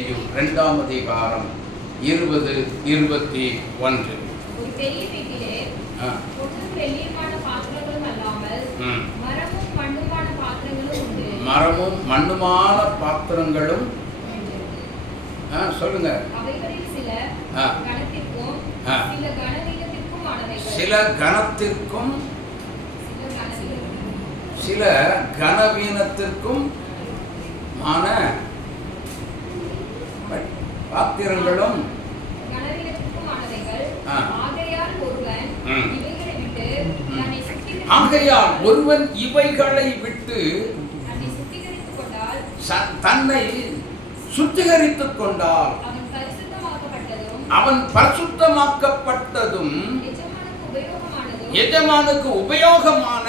செய்யும். 2ஆம் அதிகாரம் 20-21. ஒரு பெரிய வீட்டிலே பொன்னும் வெள்ளியுமான பாத்திரங்களும் அல்லாமல் மரமும் மண்ணுமான பாத்திரங்களும் உண்டு. மரமும் மண்ணுமான பாத்திரங்களும் சொல்லுங்க. அவைகளில் சில கனத்திற்கும் சில கனவீனத்திற்கும் ஆனவைகள். சில கனத்திற்கும் சில கனவீனத்திற்கும் ஆன பாத்திரங்களும் ஆகையால் ஒருவன் இவைகளை விட்டு தன்னை சுத்திகரித்துக் கொண்டால் அவன் பரிசுத்தமாக்கப்பட்டதும் எஜமானுக்கு உபயோகமான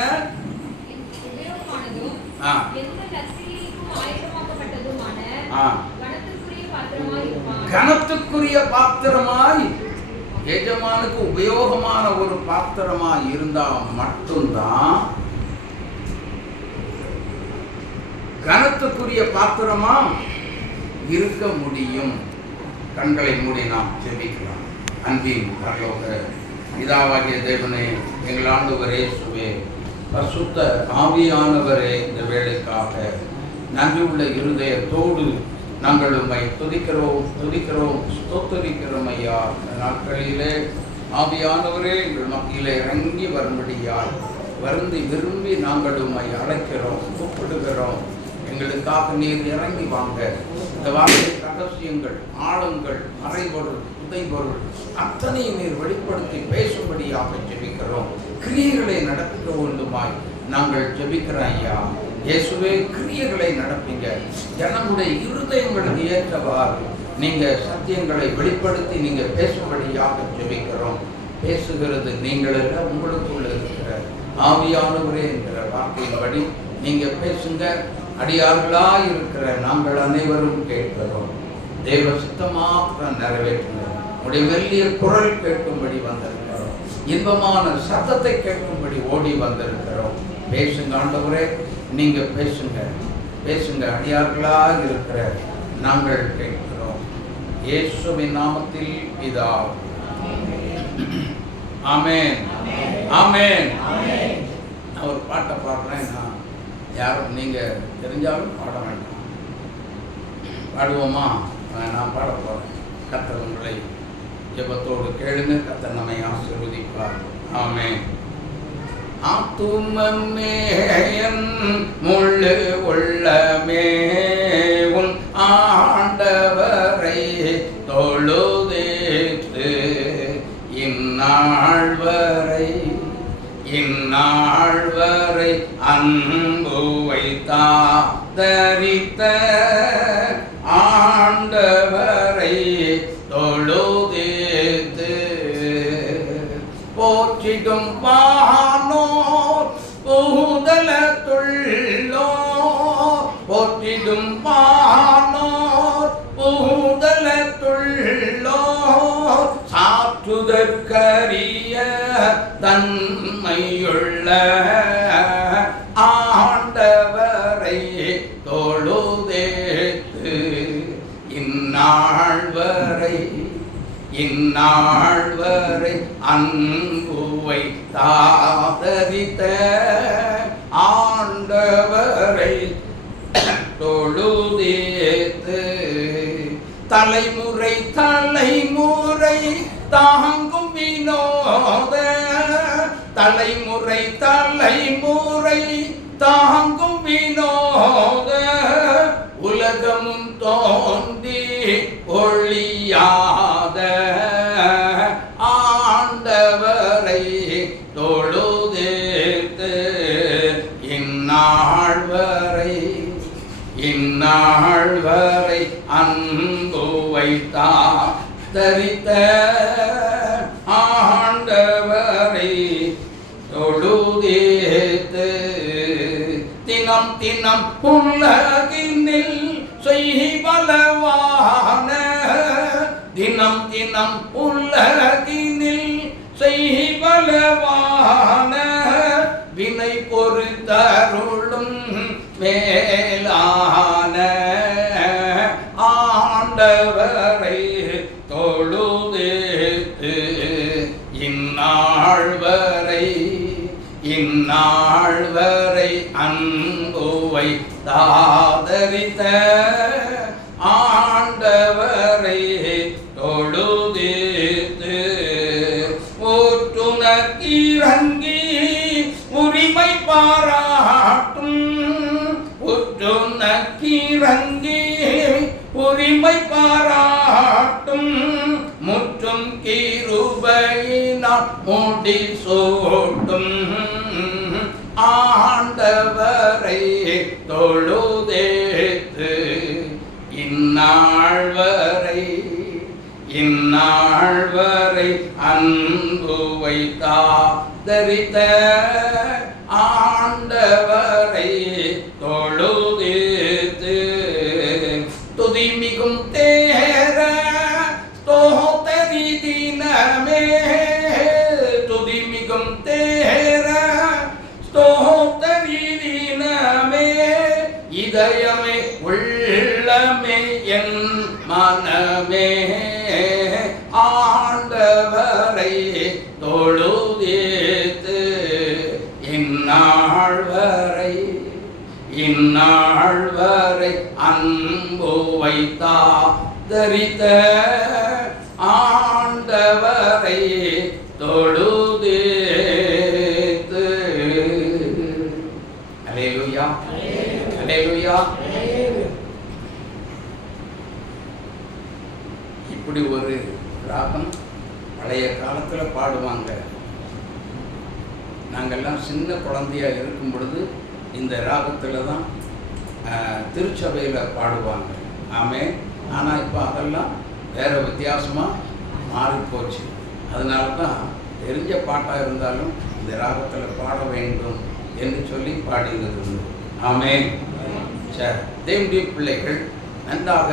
கனத்துக்குரிய பாத்திரமாய் எஜமானுக்கு உபயோகமான ஒரு பாத்திரமாய் இருந்தால் மட்டும்தான் கனத்துக்குரிய பாத்திரமா இருக்க முடியும். கண்களை மூடி நாம் ஜெபிக்கலாம். அன்பின் பரலோக பிதாவாகிய தேவனே, எங்கள் ஆண்டவரே இயேசுவே, பரிசுத்த ஆவியானவரே, இந்த வேளைக்காக நன்றியுள்ள இருதயத்தோடு நாங்கள் உம்மை துதிக்கிறோம் ஸ்தோத்தரிக்கிறோம் ஐயா. இந்த நாட்களிலே ஆவியானவரே எங்கள் மத்தியிலே இறங்கி வரும்படியாய் வருந்தி விரும்பி நாங்கள் உம்மை அழைக்கிறோம், கூப்பிடுகிறோம். எங்களுக்காக நீர் இறங்கி வாங்க. இந்த வார்த்தை ரகசியங்கள், ஆழங்கள், மறைபொருள், புதைபொருள் அத்தனையும் நீர் வெளிப்படுத்தி பேசும்படியாக ஜெபிக்கிறோம். கிரியைகளை நடக்க வேண்டுமாய் நாங்கள் ஜெபிக்கிறோம் ஐயா. இயேசுவே, கிரியைகளை நடப்பீங்க. ஜனங்களுடைய இருதயங்களுக்கு ஏற்றவாறு நீங்க சத்தியங்களை வெளிப்படுத்தி நீங்க பேசும்படியாக ஜெபிக்கிறோம். பேசுகிறது நீங்கள் அல்ல, உங்களுக்குள்ள இருக்கிற ஆவியானவரே என்கிற வார்த்தையின்படி நீங்க பேசுங்க. அடியார்களாய் இருக்கிற நாங்கள் அனைவரும் கேட்கிறோம். தேவ சித்தமாக நிறைவேற்றுங்க. உடைய மெல்லிய குரல் கேட்கும்படி வந்திருக்கிறோம். இன்பமான சத்தத்தை கேட்கும்படி ஓடி வந்திருக்கிறோம். பேசுங்க ஆண்டவரே, நீங்க பேசுங்க. அடியார்களாக இருக்கிற நாங்கள் கேட்கிறோம். இயேசுவின் நாமத்தில் பிதாவே. ஆமென், ஆமென். நான் ஒரு பாட்டை பாடுறேன். நான் யாரும் நீங்க தெரிஞ்சாலும் பாட வேண்டாம். பாடுவோமா? நான் பாட போறேன். கர்த்தர் உங்களை ஜெபத்தோடு கேளுங்க. கர்த்தர் நம்மை ஆசீர்வதிப்பார். ஆமென். ஆத்துமமே என் முழு உள்ளமே உன் ஆண்டவரை தொழுதேற்று இந்நாள் வரை அன்பு வைத்தாதரித்த ஆண்டவரை தொழுதேத்து போற்றிடும் பானோர் புகுதலத்துள்ளோ, போற்றிடும் பானோர் புகுதலத்துள்ளோ, சாற்றுதற்கரிய தன்மையுள்ள ஆண்டவரை தொழுதேத்து இந்நாள் வரை அன்பு வைத்தாதரித்த ஆண்டவரை தொழுதேத்து தலைமுறை தாங்கும் வினோத, தலைமுறை தாங்கும் வினோத, உலகமும் தோன்றி ஒளியாத ஆண்டவரை தொழுதேத்து இந்நாள் வரை அன்பு வைத்தாதரித்த ஆண்டவரை தொழுதேத்து தினம் உலகினில் செய்வலவான, தினம் உலகினில் செய்வலவான வினை பொறுத்தருளும் மேலான ஆண்டவரை ஆண்டவரை தொழுதேத்து இந்நாள் வரை அன்புவை தாதரித்த ஆண்டவரை தொழுதேத்து ஊற்றுனக்கிறங்கி உரிமை பாராட்டும் ஊற்றுனக்கிறங்கி உரிமை பாராட்டும் முற்றும் கிருபையினால் முடி சூட்டும் ஆண்டவரை தொழுதேத்து இந்நாள் வரை அன்பு வைத்தாதரித்த ஆண்டவரை தொழுதேத்து துதிமிகும் தேர ஸ்தோத்தரி தினமே துதிமிகும் தேர ஸ்தோத்தரி தினமே இதயமே உள்ளமே என் மனமே ஆண்டவரை தொழுதேத்து இந்நாள் வரை அன்பு வைத்தாதரித்த ஆண்டவரை தொழுதேத்து. அல்லேலூயா அல்லேலூயா. இப்படி ஒரு ராகம் பழைய காலத்தில் பாடுவாங்க. நாங்கள்லாம் சின்ன குழந்தையா இருக்கும் பொழுது இந்த ராகத்தில் தான் திருச்சபையில் பாடுவாங்க. ஆமே. ஆனால் இப்போ அதெல்லாம் வேறு வித்தியாசமாக மாறிப்போச்சு. அதனால தான் தெரிஞ்ச பாட்டாக இருந்தாலும் இந்த ராகத்தில் பாட வேண்டும் என்று சொல்லி பாடினது. ஆமே. சரி, தேவனுடைய பிள்ளைகள் நன்றாக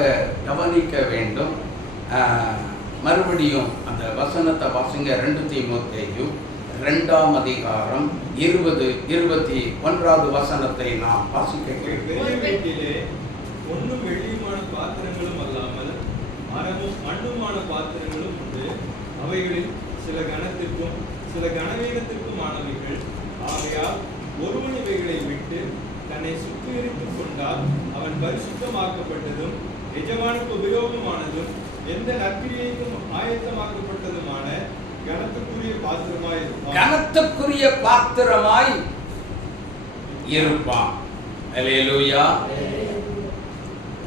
கவனிக்க வேண்டும். மறுபடியும் அந்த வசனத்தை வாசிங்க. 2 தீமோத்தேயு 2ஆம் அதிகாரம் 20-21 வசனத்தை நாம் வாசிக்க கேட்கிறோம். வீட்டிலே பொன்னும் வெள்ளியுமான பாத்திரங்களும் அல்லாமல் மரமும் மண்ணுமான பாத்திரங்களும் உண்டு. அவைகளில் சில கனத்திற்கும் சில கனவீனத்திற்குமானவைகள். ஆகையால் ஒருவன் இவைகளை விட்டு தன்னை சுத்திகரித்துக் கொண்டால் அவன் பரிசுத்தமாக்கப்பட்டதும் எஜமானுக்கு உபயோகமானதும் எந்த நற்கிரியைக்கும் ஆயத்தமாக்கப்பட்டதுமான கனத்துக்குரிய பாத்திரமாய் இருப்பான். அல்லேலூயா.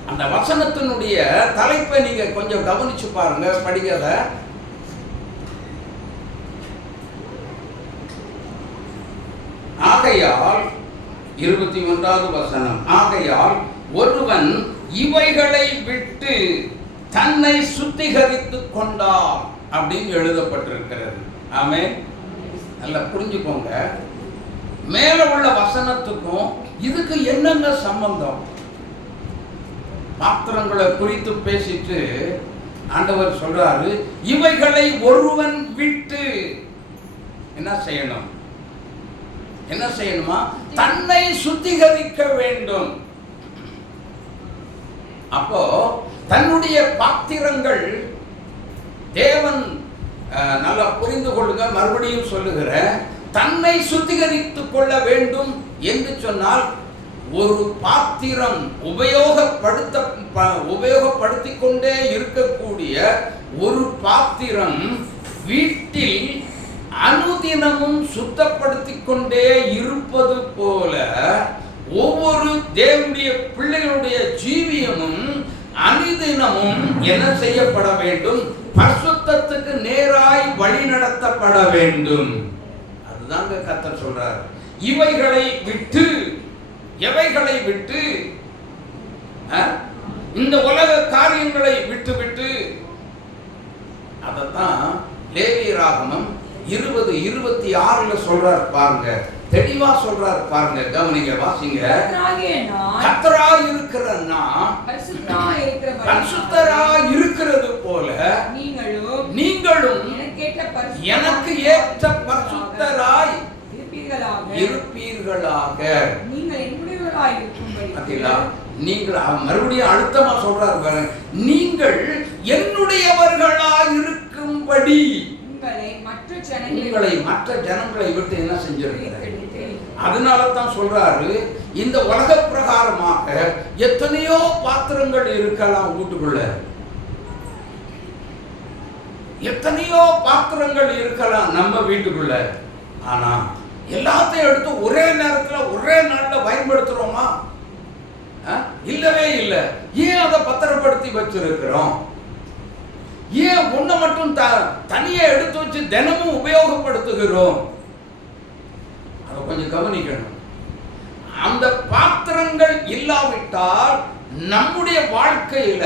அந்த வசனத்தினுடைய தலைப்பை நீங்க கொஞ்சம் கவனிச்சு பாருங்க, படிக்கிறத. ஆகையால் 21வது வசனம், ஆகையால் ஒருவன் இவைகளை விட்டு தன்னை சுத்திகரித்துக் கொண்டார் அப்படின்னு எழுதப்பட்டிருக்கிறது. ஆமே. நல்லா புரிஞ்சுக்கோங்க. மேல உள்ள வசனத்துக்கும் இதுக்கு என்னென்ன சம்பந்தம்? பாத்திரங்களை குறித்து பேசிட்டு ஆண்டவர் சொல்றாரு, இவைகளை ஒருவன் விட்டு என்ன செய்யணும்? என்ன செய்யணுமா? தன்னை சுத்திகரிக்க வேண்டும். அப்போ தன்னுடைய பாத்திரங்கள் தேவன் நல்லா புரிந்து கொள்ளுங்க. மறுபடியும் சொல்லுகிறேன், தன்னை சுத்திகரித்துக் கொள்ள வேண்டும் என்று சொன்னால் ஒரு பாத்திரம் உபயோகப்படுத்திக் கொண்டே இருக்கக்கூடிய ஒரு பாத்திரம் வீட்டில் அனுதினமும் சுத்தப்படுத்திக் கொண்டே இருப்பது போல ஒவ்வொரு தேவனுடைய பிள்ளைகளுடைய ஜீவியமும் அனுதினமும் என்ன செய்யப்பட வேண்டும்? பரிசுத்தத்துக்கு நேராய் வழி நடத்தப்பட வேண்டும். அதுதாங்க கர்த்தர் சொல்றார். இவைகளை விட்டு, எவைகளை விட்டு? இந்த உலக காரியங்களை விட்டு அதத்தான் லேவியராகமம் 20:26 சொல்றார் பாருங்க. தெளிவா சொல்றார் பாருங்க. கவனிங்க, வாசிங்க. கர்த்தராய் இருக்கிற நான் பரிசுத்தராய் இருக்கிறது போல நீங்களும் எனக்கு ஏற்ற பரிசுத்தராய் இருப்பீர்களாக. நீங்கள் மறுபடியும் அழுத்தமா சொல்றாரு, நீங்க நீங்கள் என்னுடையவர்களாய் இருக்கும்படி உங்களை மற்ற ஜனங்களை விட்டு என்ன செஞ்சிருக்கிறார். அதனால தான் சொல்றாரு, இந்த உலக பிரகாரமாக எத்தனையோ பாத்திரங்கள் இருக்கலாம் வீட்டுக்குள்ள, எத்தனையோ பாத்திரங்கள் இருக்கலாம் நம்ம வீட்டுக்குள்ள. ஆனா எல்லாத்தையும் எடுத்து ஒரே நேரத்தில் ஒரே நாளில் பயன்படுத்துறோமா? இல்லவே இல்லை. ஏன் அதை பத்திரப்படுத்தி வச்சிருக்கிறோம்? ஏன் ஒன்றை மட்டும் தனியா எடுத்து வச்சு தினமும் உபயோகப்படுத்துகிறோம்? அதை கொஞ்சம் கவனிக்கணும். அந்த பாத்திரங்கள் இல்லாவிட்டால் நம்முடைய வாழ்க்கையில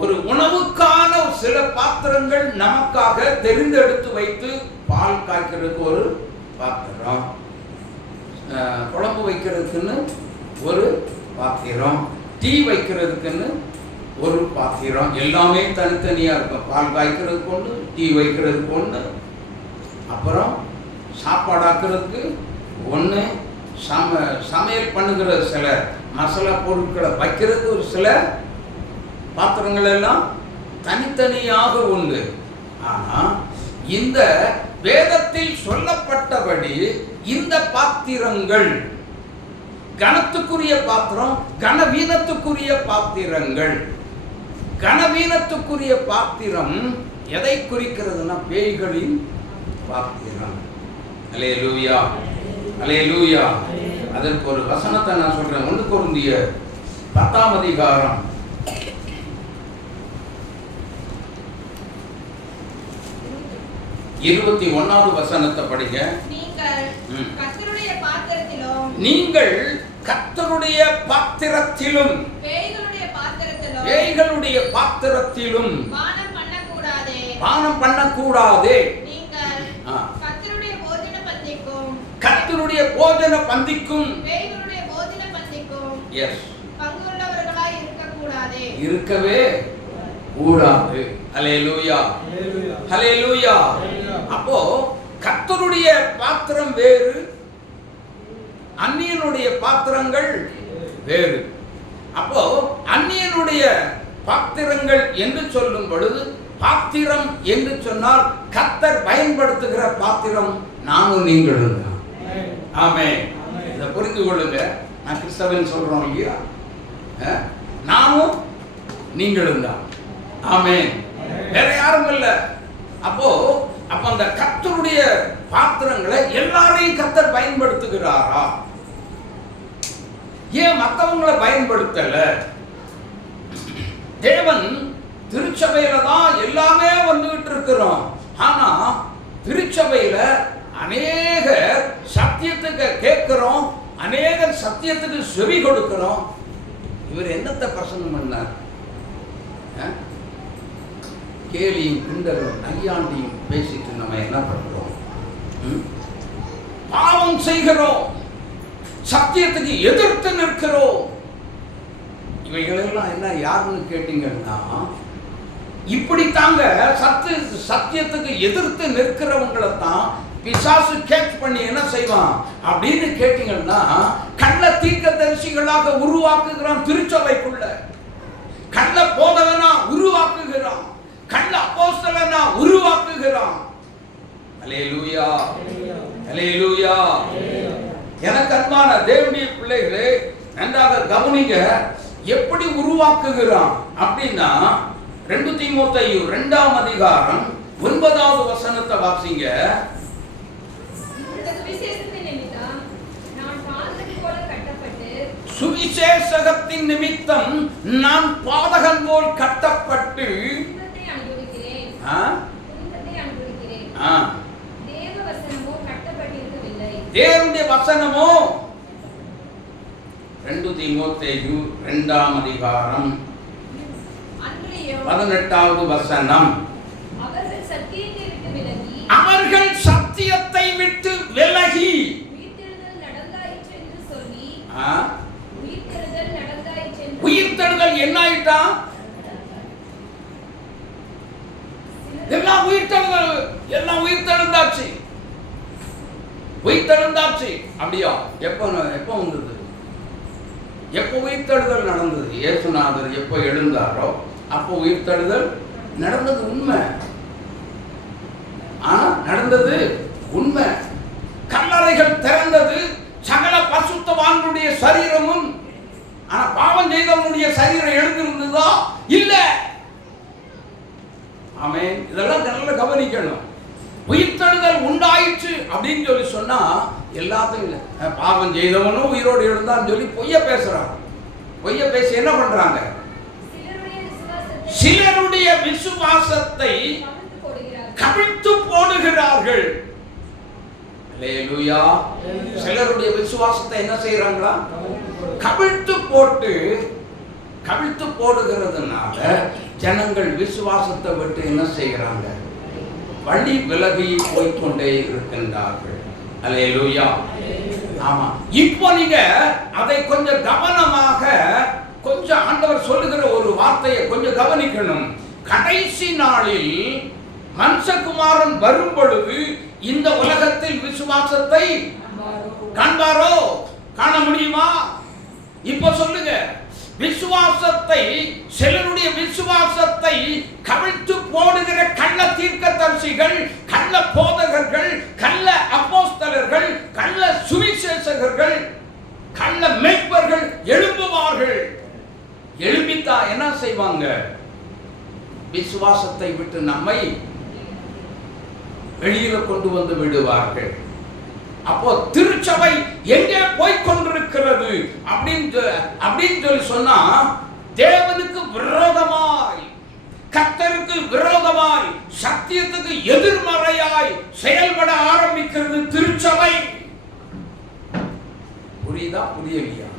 ஒரு உணவுக்கான சில பாத்திரங்கள் நமக்காக தெரிந்தெடுத்து வைத்து, பால் காய்க்கிறதுக்கு ஒரு பாத்திரம், குழம்பு வைக்கிறதுக்குன்னு ஒரு பாத்திரம், டீ வைக்கிறதுக்குன்னு ஒரு பாத்திரம், எல்லாமே தனித்தனியா இருக்கும். பால் காய்க்கிறதுக்கு ஒன்று, டீ வைக்கிறதுக்கு ஒன்று, அப்புறம் சாப்பாடாக்குறதுக்கு ஒன்று, சமையல் பண்ணுகிற சில மசாலா பொருட்களை வைக்கிறதுக்கு ஒரு சில பாத்திரங்கள் எல்லாம் தனித்தனியாக உண்டு. ஆனால் இந்த வேதத்தில் சொல்லப்பட்டபடி இந்த பாத்திரங்கள் கனத்துக்குரிய பாத்திரம், கனவீனத்துக்குரிய பாத்திரங்கள். கனவீனத்துக்குரிய பாத்திரம் எதை குறிக்கிறதுனா பேய்களின் பாத்திரம். அல்லேலூயா, அல்லேலூயா. அதற்கு ஒரு வசனத்தை நான் சொல்றேன். 1 கொரிந்தியர் 10ஆம் அதிகாரம் 21வது வசனத்தை படிங்க. நீங்கள் கர்த்தருடைய பாத்திரத்திலும் பேய்களுடைய பாத்திரத்திலும் பானம் பண்ணக்கூடாதே. கர்த்தருடைய போஜன பந்திக்கும் இருக்கவே கூடாது. அல்லேலூயா, அல்லேலூயா. அப்போ கர்த்தருடைய பாத்திரம் வேறு, அந்நியனுடைய பாத்திரங்கள் வேறு. அப்போ அந்நியனுடைய பாத்திரங்கள் என்று சொல்லும் பொழுது, பாத்திரம் என்று சொன்னால் கர்த்தர் பயன்படுத்துகிற பாத்திரம் நானும் நீங்களும் தான். ஆமென். இதை புரிந்து கொள்ளுங்க. நான் கிறிஸ்தவன் சொல்றோம் இல்லையா, நானும் நீங்களும் தான். ஆமென். வேற யாரும் இல்லை. அப்போ அந்த கர்த்தருடைய பாத்திரங்களை எல்லாரையும் கர்த்தர் பயன்படுத்துகிறாரா? ஏன் மற்றவங்களை பயன்படுத்தல? தேவன் திருச்சபையில தான் எல்லாமே வந்துகிட்டு இருக்கிறோம். ஆனா திருச்சபையில அநேக சத்தியத்துக்கு கேட்கிறோம், அநேக சத்தியத்துக்கு செவி கொடுக்கிறோம். இவர் என்னத்தை பிரசங்கம் பண்ணார்? கேலியும் கிண்டலும் நையாண்டியும் பேசிட்டு நம்ம என்ன பண்றோம்? பாவம் செய்கிறோம், சத்தியத்துக்கு எதிர்த்து நிற்கிறோம். இவைகளெல்லாம் என்ன யாருன்னு கேட்டீங்கன்னா, இப்படித்தாங்க சத்தியத்துக்கு எதிர்த்து நிற்கிறவங்களை தான் பிசாசு கேட்ச் பண்ணி என்ன செய்வான் அப்படின்னு கேட்டீங்கன்னா, கள்ள தீர்க்கதரிசிகளாக உருவாக்குகிறான். திருச்சபைக்குள்ள கள்ள போதகனா உருவாக்குகிறான், கள்ள அப்போஸ்தலனா உருவாக்குகிறான். அல்லேலூயா, அல்லேலூயா. எனக்கு அன்பான தேவனுடைய பிள்ளைகளே, நன்றாக கவனிங்க. எப்படி உருவாக்குகிறான் அப்படின்னா, 2 தீமோத்தேயு 2ஆம் அதிகாரம் 9வது வசனத்தை வாசிங்க. சுவிசேஷகத்தின் நிமித்தம் நான் பாதகன் போல் கட்டப்பட்டு தேவனுடைய வசனமோ 2 தீமோத்தேயு 2ஆம் அதிகாரம் 18வது வசனம். அவர்கள் சத்தியத்தை விட்டு விலகி உயிர்த்தெழுதல் என்ன ஆயிட்டா? எல்லாம் உயிர்த்தெழுந்தாச்சு, உயிர்த்தெழுந்தாச்சு. அப்படியா? எப்போ வந்தது? எப்போ உயிர்த்தெழுதல் நடந்தது? இயேசுநாதர் எப்போ எழுந்தாரோ அப்போ உயிர்த்தெழுதல் நடந்தது உண்மை. நடந்தது உண்மை. கல்லறைகள் திறந்தது. சகல பரிசுத்தவான்களுடைய சரீரமும். ஆனா பாவம் செய்தவனுடைய சரீரம் எழுந்திருந்ததா? இல்ல. ஆமென். இதெல்லாம் நல்லா கவனிக்கணும். உயிர்த்தெழுதல் உண்டாயிற்று அப்படின்னு சொல்லி சொன்னா எல்லாத்தையும் பாவம் செய்தவனும் உயிரோடு எழுந்தான்னு சொல்லி பொய்ய பேசுறாங்க. பொய்ய பேசி என்ன பண்றாங்க? சிலருடைய விசுவாசத்தை கவிழ்த்து போடுகிறார்கள். அல்லேலூயா. சிலருடைய விசுவாசத்தை என்ன செய்யறாங்களா? கவிழ்த்து போடுகிறதுனால ஜனங்கள் விசுவாசத்தை விட்டு என்ன செய்கிறாங்க? வழி விலகி போய்கொண்டே இருக்கின்றார்கள். அல்லேலூயா. ஆமா. இப்போ நீங்க அதை கொஞ்சம் கவனமாக, கொஞ்சம் ஆண்டவர் சொல்லுகிற ஒரு வார்த்தையை கொஞ்சம் கவனிக்கணும். கடைசி நாளில் மனுஷகுமாரன் வரும் பொழுது இந்த உலகத்தில் விசுவாசத்தை காண்பாரோ? காண முடியுமா? இப்ப சொல்லுங்க. விசுவாசத்தை, சிலருடைய விசுவாசத்தை கவிழ்த்து போடுகிற கள்ள தீர்க்கதரிசிகள், கள்ள போதகர்கள், கள்ள அப்போஸ்தலர்கள், கள்ள சுவிசேஷகர்கள், கள்ள மேய்ப்பர்கள் எழும்புவார்கள். எழும்பித்தா என்ன செய்வாங்க? விசுவாசத்தை விட்டு நம்மை வெளியில கொண்டு வந்து விடுவார்கள். அப்போ திருச்சபை எங்கே போய் கொண்டிருக்கிறது அப்படின்னு சொல்லி சொன்னா, தேவனுக்கு விரோதமாய், கர்த்தருக்கு விரோதமாய், சத்தியத்துக்கு எதிர்மறையாய் செயல்பட ஆரம்பிக்கிறது திருச்சபை. புரியுதா? புரியலையா?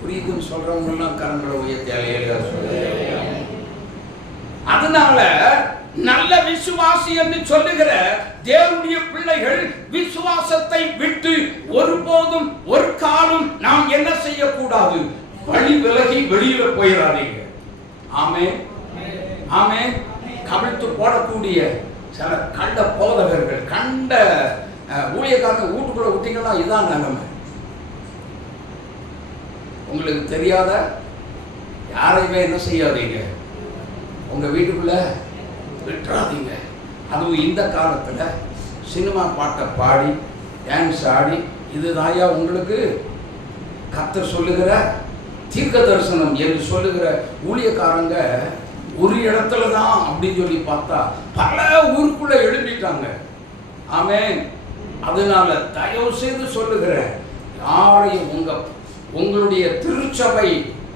புரியுதுன்னு சொல்றவங்க எல்லாம் கரங்களை உயர்த்தி. அதனால நல்ல விசுவாசி என்று சொல்லுகிற தேவனுடைய பிள்ளைகள் விசுவாசத்தை விட்டு ஒருபோதும் ஒரு காலம் நாம் என்ன செய்யக்கூடாது? வழி விலகி வெளியில போயிடாதீங்க. ஆமென். ஆமென். கவிழ்த்து போடக்கூடிய சில கண்ட போதகர்கள், கண்ட ஊழியக்காரங்க வீட்டுக்குள்ள விட்டீங்கன்னா இதான் நிலைமை. உங்களுக்கு தெரியாத யாரையுமே என்ன செய்யாதீங்க, உங்க வீட்டுக்குள்ள விட்டுறாதீங்க. அதுவும் இந்த காலத்துல சினிமா பாட்டை பாடி டான்ஸ் ஆடி, இதுதாயா உங்களுக்கு கர்த்தர் சொல்லுகிற தீர்க்க தரிசனம் என்று சொல்லுகிற ஊழியக்காரங்க ஒரு இடத்துல தான் அப்படின்னு சொல்லி பார்த்தா பல ஊருக்குள்ள எழுப்பிட்டாங்க. ஆமென். அதனால தயவு செய்து சொல்லுகிறேன், யாரையும் உங்களுடைய திருச்சபை,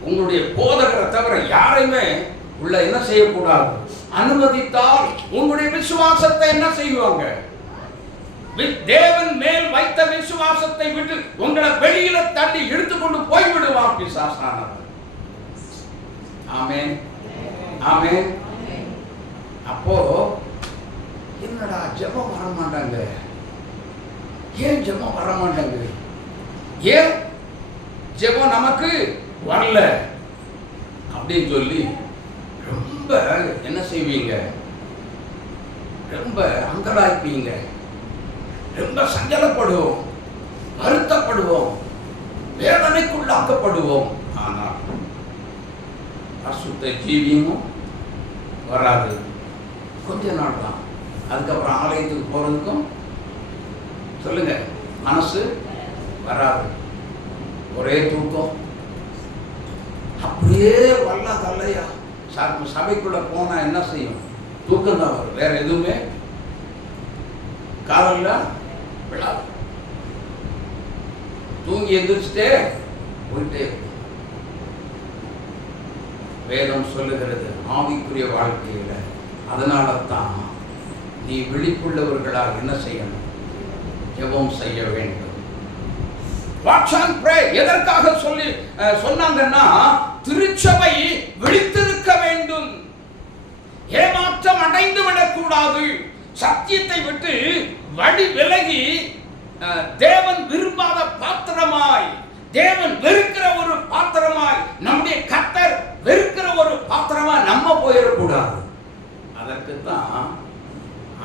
உங்களுடைய போதகரை தவிர யாரையுமே உள்ள என்ன செய்யக்கூடாது. அனுமதித்தால் உங்களுடைய விசுவாசத்தை என்ன செய்வாங்க? தேவன் மேல் வைத்த விசுவாசத்தை விட்டு உங்களை வெளியில தள்ளி எடுத்துக்கொண்டு போய்விடுவான் பிசாசானவர். ஆமென். ஆமென். அப்போ என்னடா ஜெபம் வர மாட்டாங்க? ஏன் ஜெபம் வர மாட்டாங்க? ஏன் ஜெபம் நமக்கு வரல அப்படின்னு சொல்லி ரொம்ப என்ன செய்வீங்க? ரொம்ப அங்கலாய்ப்பீங்க, ரொம்ப சஞ்சலப்படுவோம், வருத்தப்படுவோம், வேதனைக்குள்ளாக்கப்படுவோம். ஆனால் பரிசுத்த ஜீவியமும் வராது. கொஞ்ச நாள் தான். அதுக்கப்புறம் ஆலயத்துக்கு போறதுக்கும் சொல்லுங்க மனசு வராது. ஒரே தூக்கம். அப்படியே வல்ல தல்லையா சபைக்குள்ள போனா என்ன செய்யும்? தூக்கம் தான் வரும். வேற எதுவுமே காலையில விழாது. தூங்கி எந்திரிச்சிட்டே போயிட்டே. வேதம் சொல்லுகிறது ஆவிக்குரிய வாழ்க்கையில. அதனால தான் நீ விழிப்புள்ளவர்களாக என்ன செய்யணும்? ஜெபம் செய்ய வேண்டும். Watch and pray. எதற்காக சொன்னாங்கன்னா, திருச்சபை விழித்திருக்க வேண்டும், ஏமாற்றம் அடைந்து விடக்கூடாது, சத்தியத்தை விட்டு வழி விலகி தேவன் விரும்பாத பாத்திரமாய், தேவன் வெறுக்கிற ஒரு பாத்திரமாய், நம்முடைய கர்த்தர் வெறுக்கிற ஒரு பாத்திரமாய் நம்ம போயிடக்கூடாது. அதற்கு தான்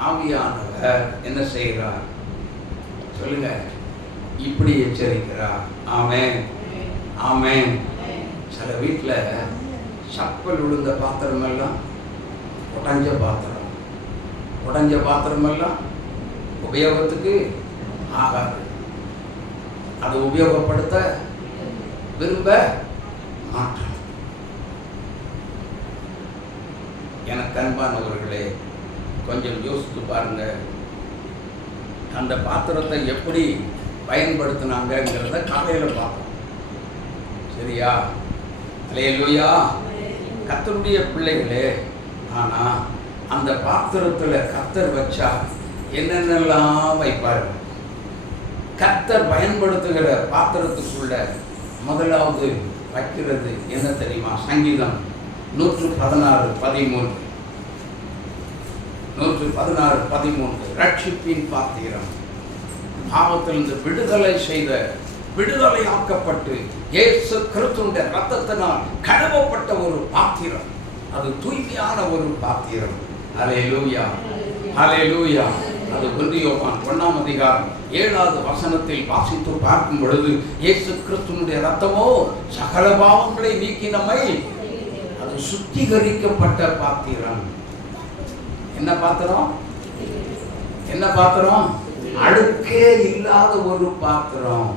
ஆவியானவர் என்ன செய்கிறார் சொல்லுங்க? இப்படி எச்சரிக்கிறார். ஆமென். ஆமென். சில வீட்டில் சப்பல் விழுந்த பாத்திரமெல்லாம் உடைஞ்ச பாத்திரம். உடைஞ்ச பாத்திரமெல்லாம் உபயோகத்துக்கு ஆகாது. அதை உபயோகப்படுத்த விரும்ப மாட்டோம். எனக்கு அன்பானவர்களே, கொஞ்சம் யோசித்து பாருங்க. அந்த பாத்திரத்தை எப்படி பயன்படுத்தினாங்கிறத காலையில் பார்த்தோம். சரியா? அல்லேலூயா. கர்த்தருடைய பிள்ளைகளே, ஆனால் அந்த பாத்திரத்தில் கர்த்தர் வச்சா என்னென்னலாம் வைப்பார்? கர்த்தர் பயன்படுத்துகிற பாத்திரத்துக்குள்ள முதலாவது வைக்கிறது என்ன தெரியுமா? சங்கீதம் 116:13. 116:13 ரட்சிப்பின் பாத்திரம். பாவத்திலிருந்து விடுதலை செய்த, விடுதலை ஆக்கப்பட்டு இயேசு கிறிஸ்துவின் இரத்தத்தினால் கழுவப்பட்ட ஒரு பாத்திரம். அது தூய்மையான ஒரு பாத்திரம். அல்லேலூயா, அல்லேலூயா. அது 1 யோவான் 1:7 வாசித்து பார்க்கும் பொழுது, இயேசு கிறிஸ்துவினுடைய இரத்தமோ சகல பாவங்களை நீக்கி நம்மை, அது சுத்திகரிக்கப்பட்ட பாத்திரம். என்ன பாத்திரம்? என்ன பாத்திரம்? அழுக்கே இல்லாத ஒரு பாத்திரம்.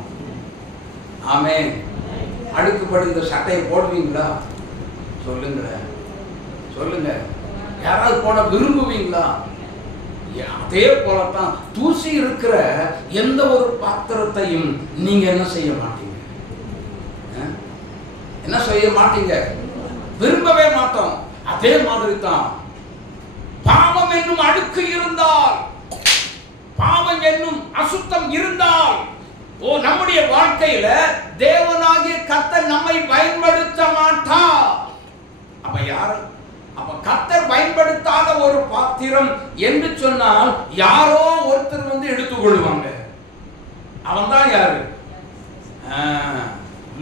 ஆமென். அழுக்கு படிந்த சட்டையை போடுவீங்களா? சொல்லுங்க, சொல்லுங்க. யாராவது போட விரும்புவீங்களா? அதே போலத்தான் தூசி இருக்கிற எந்த ஒரு பாத்திரத்தையும் நீங்க என்ன செய்ய மாட்டீங்க? என்ன செய்ய மாட்டீங்க? விரும்பவே மாட்டோம். அதே மாதிரி தான் பாவம் என்னும் அழுக்கு இருந்தால், பாவம் என்னும் அசுத்தம் இருந்தால், நம்முடைய வாழ்க்கையில தேவனாகிய கர்த்தர் நம்மை பயன்படுத்த மாட்டார். அப்ப யாரு? அப்ப கர்த்தர் பயன்படுத்தாத ஒரு பாத்திரம் என்று சொன்னால் யாரோ ஒருத்தர் வந்து எடுத்துக்கொள்வாங்க. அவன் தான் யாரு?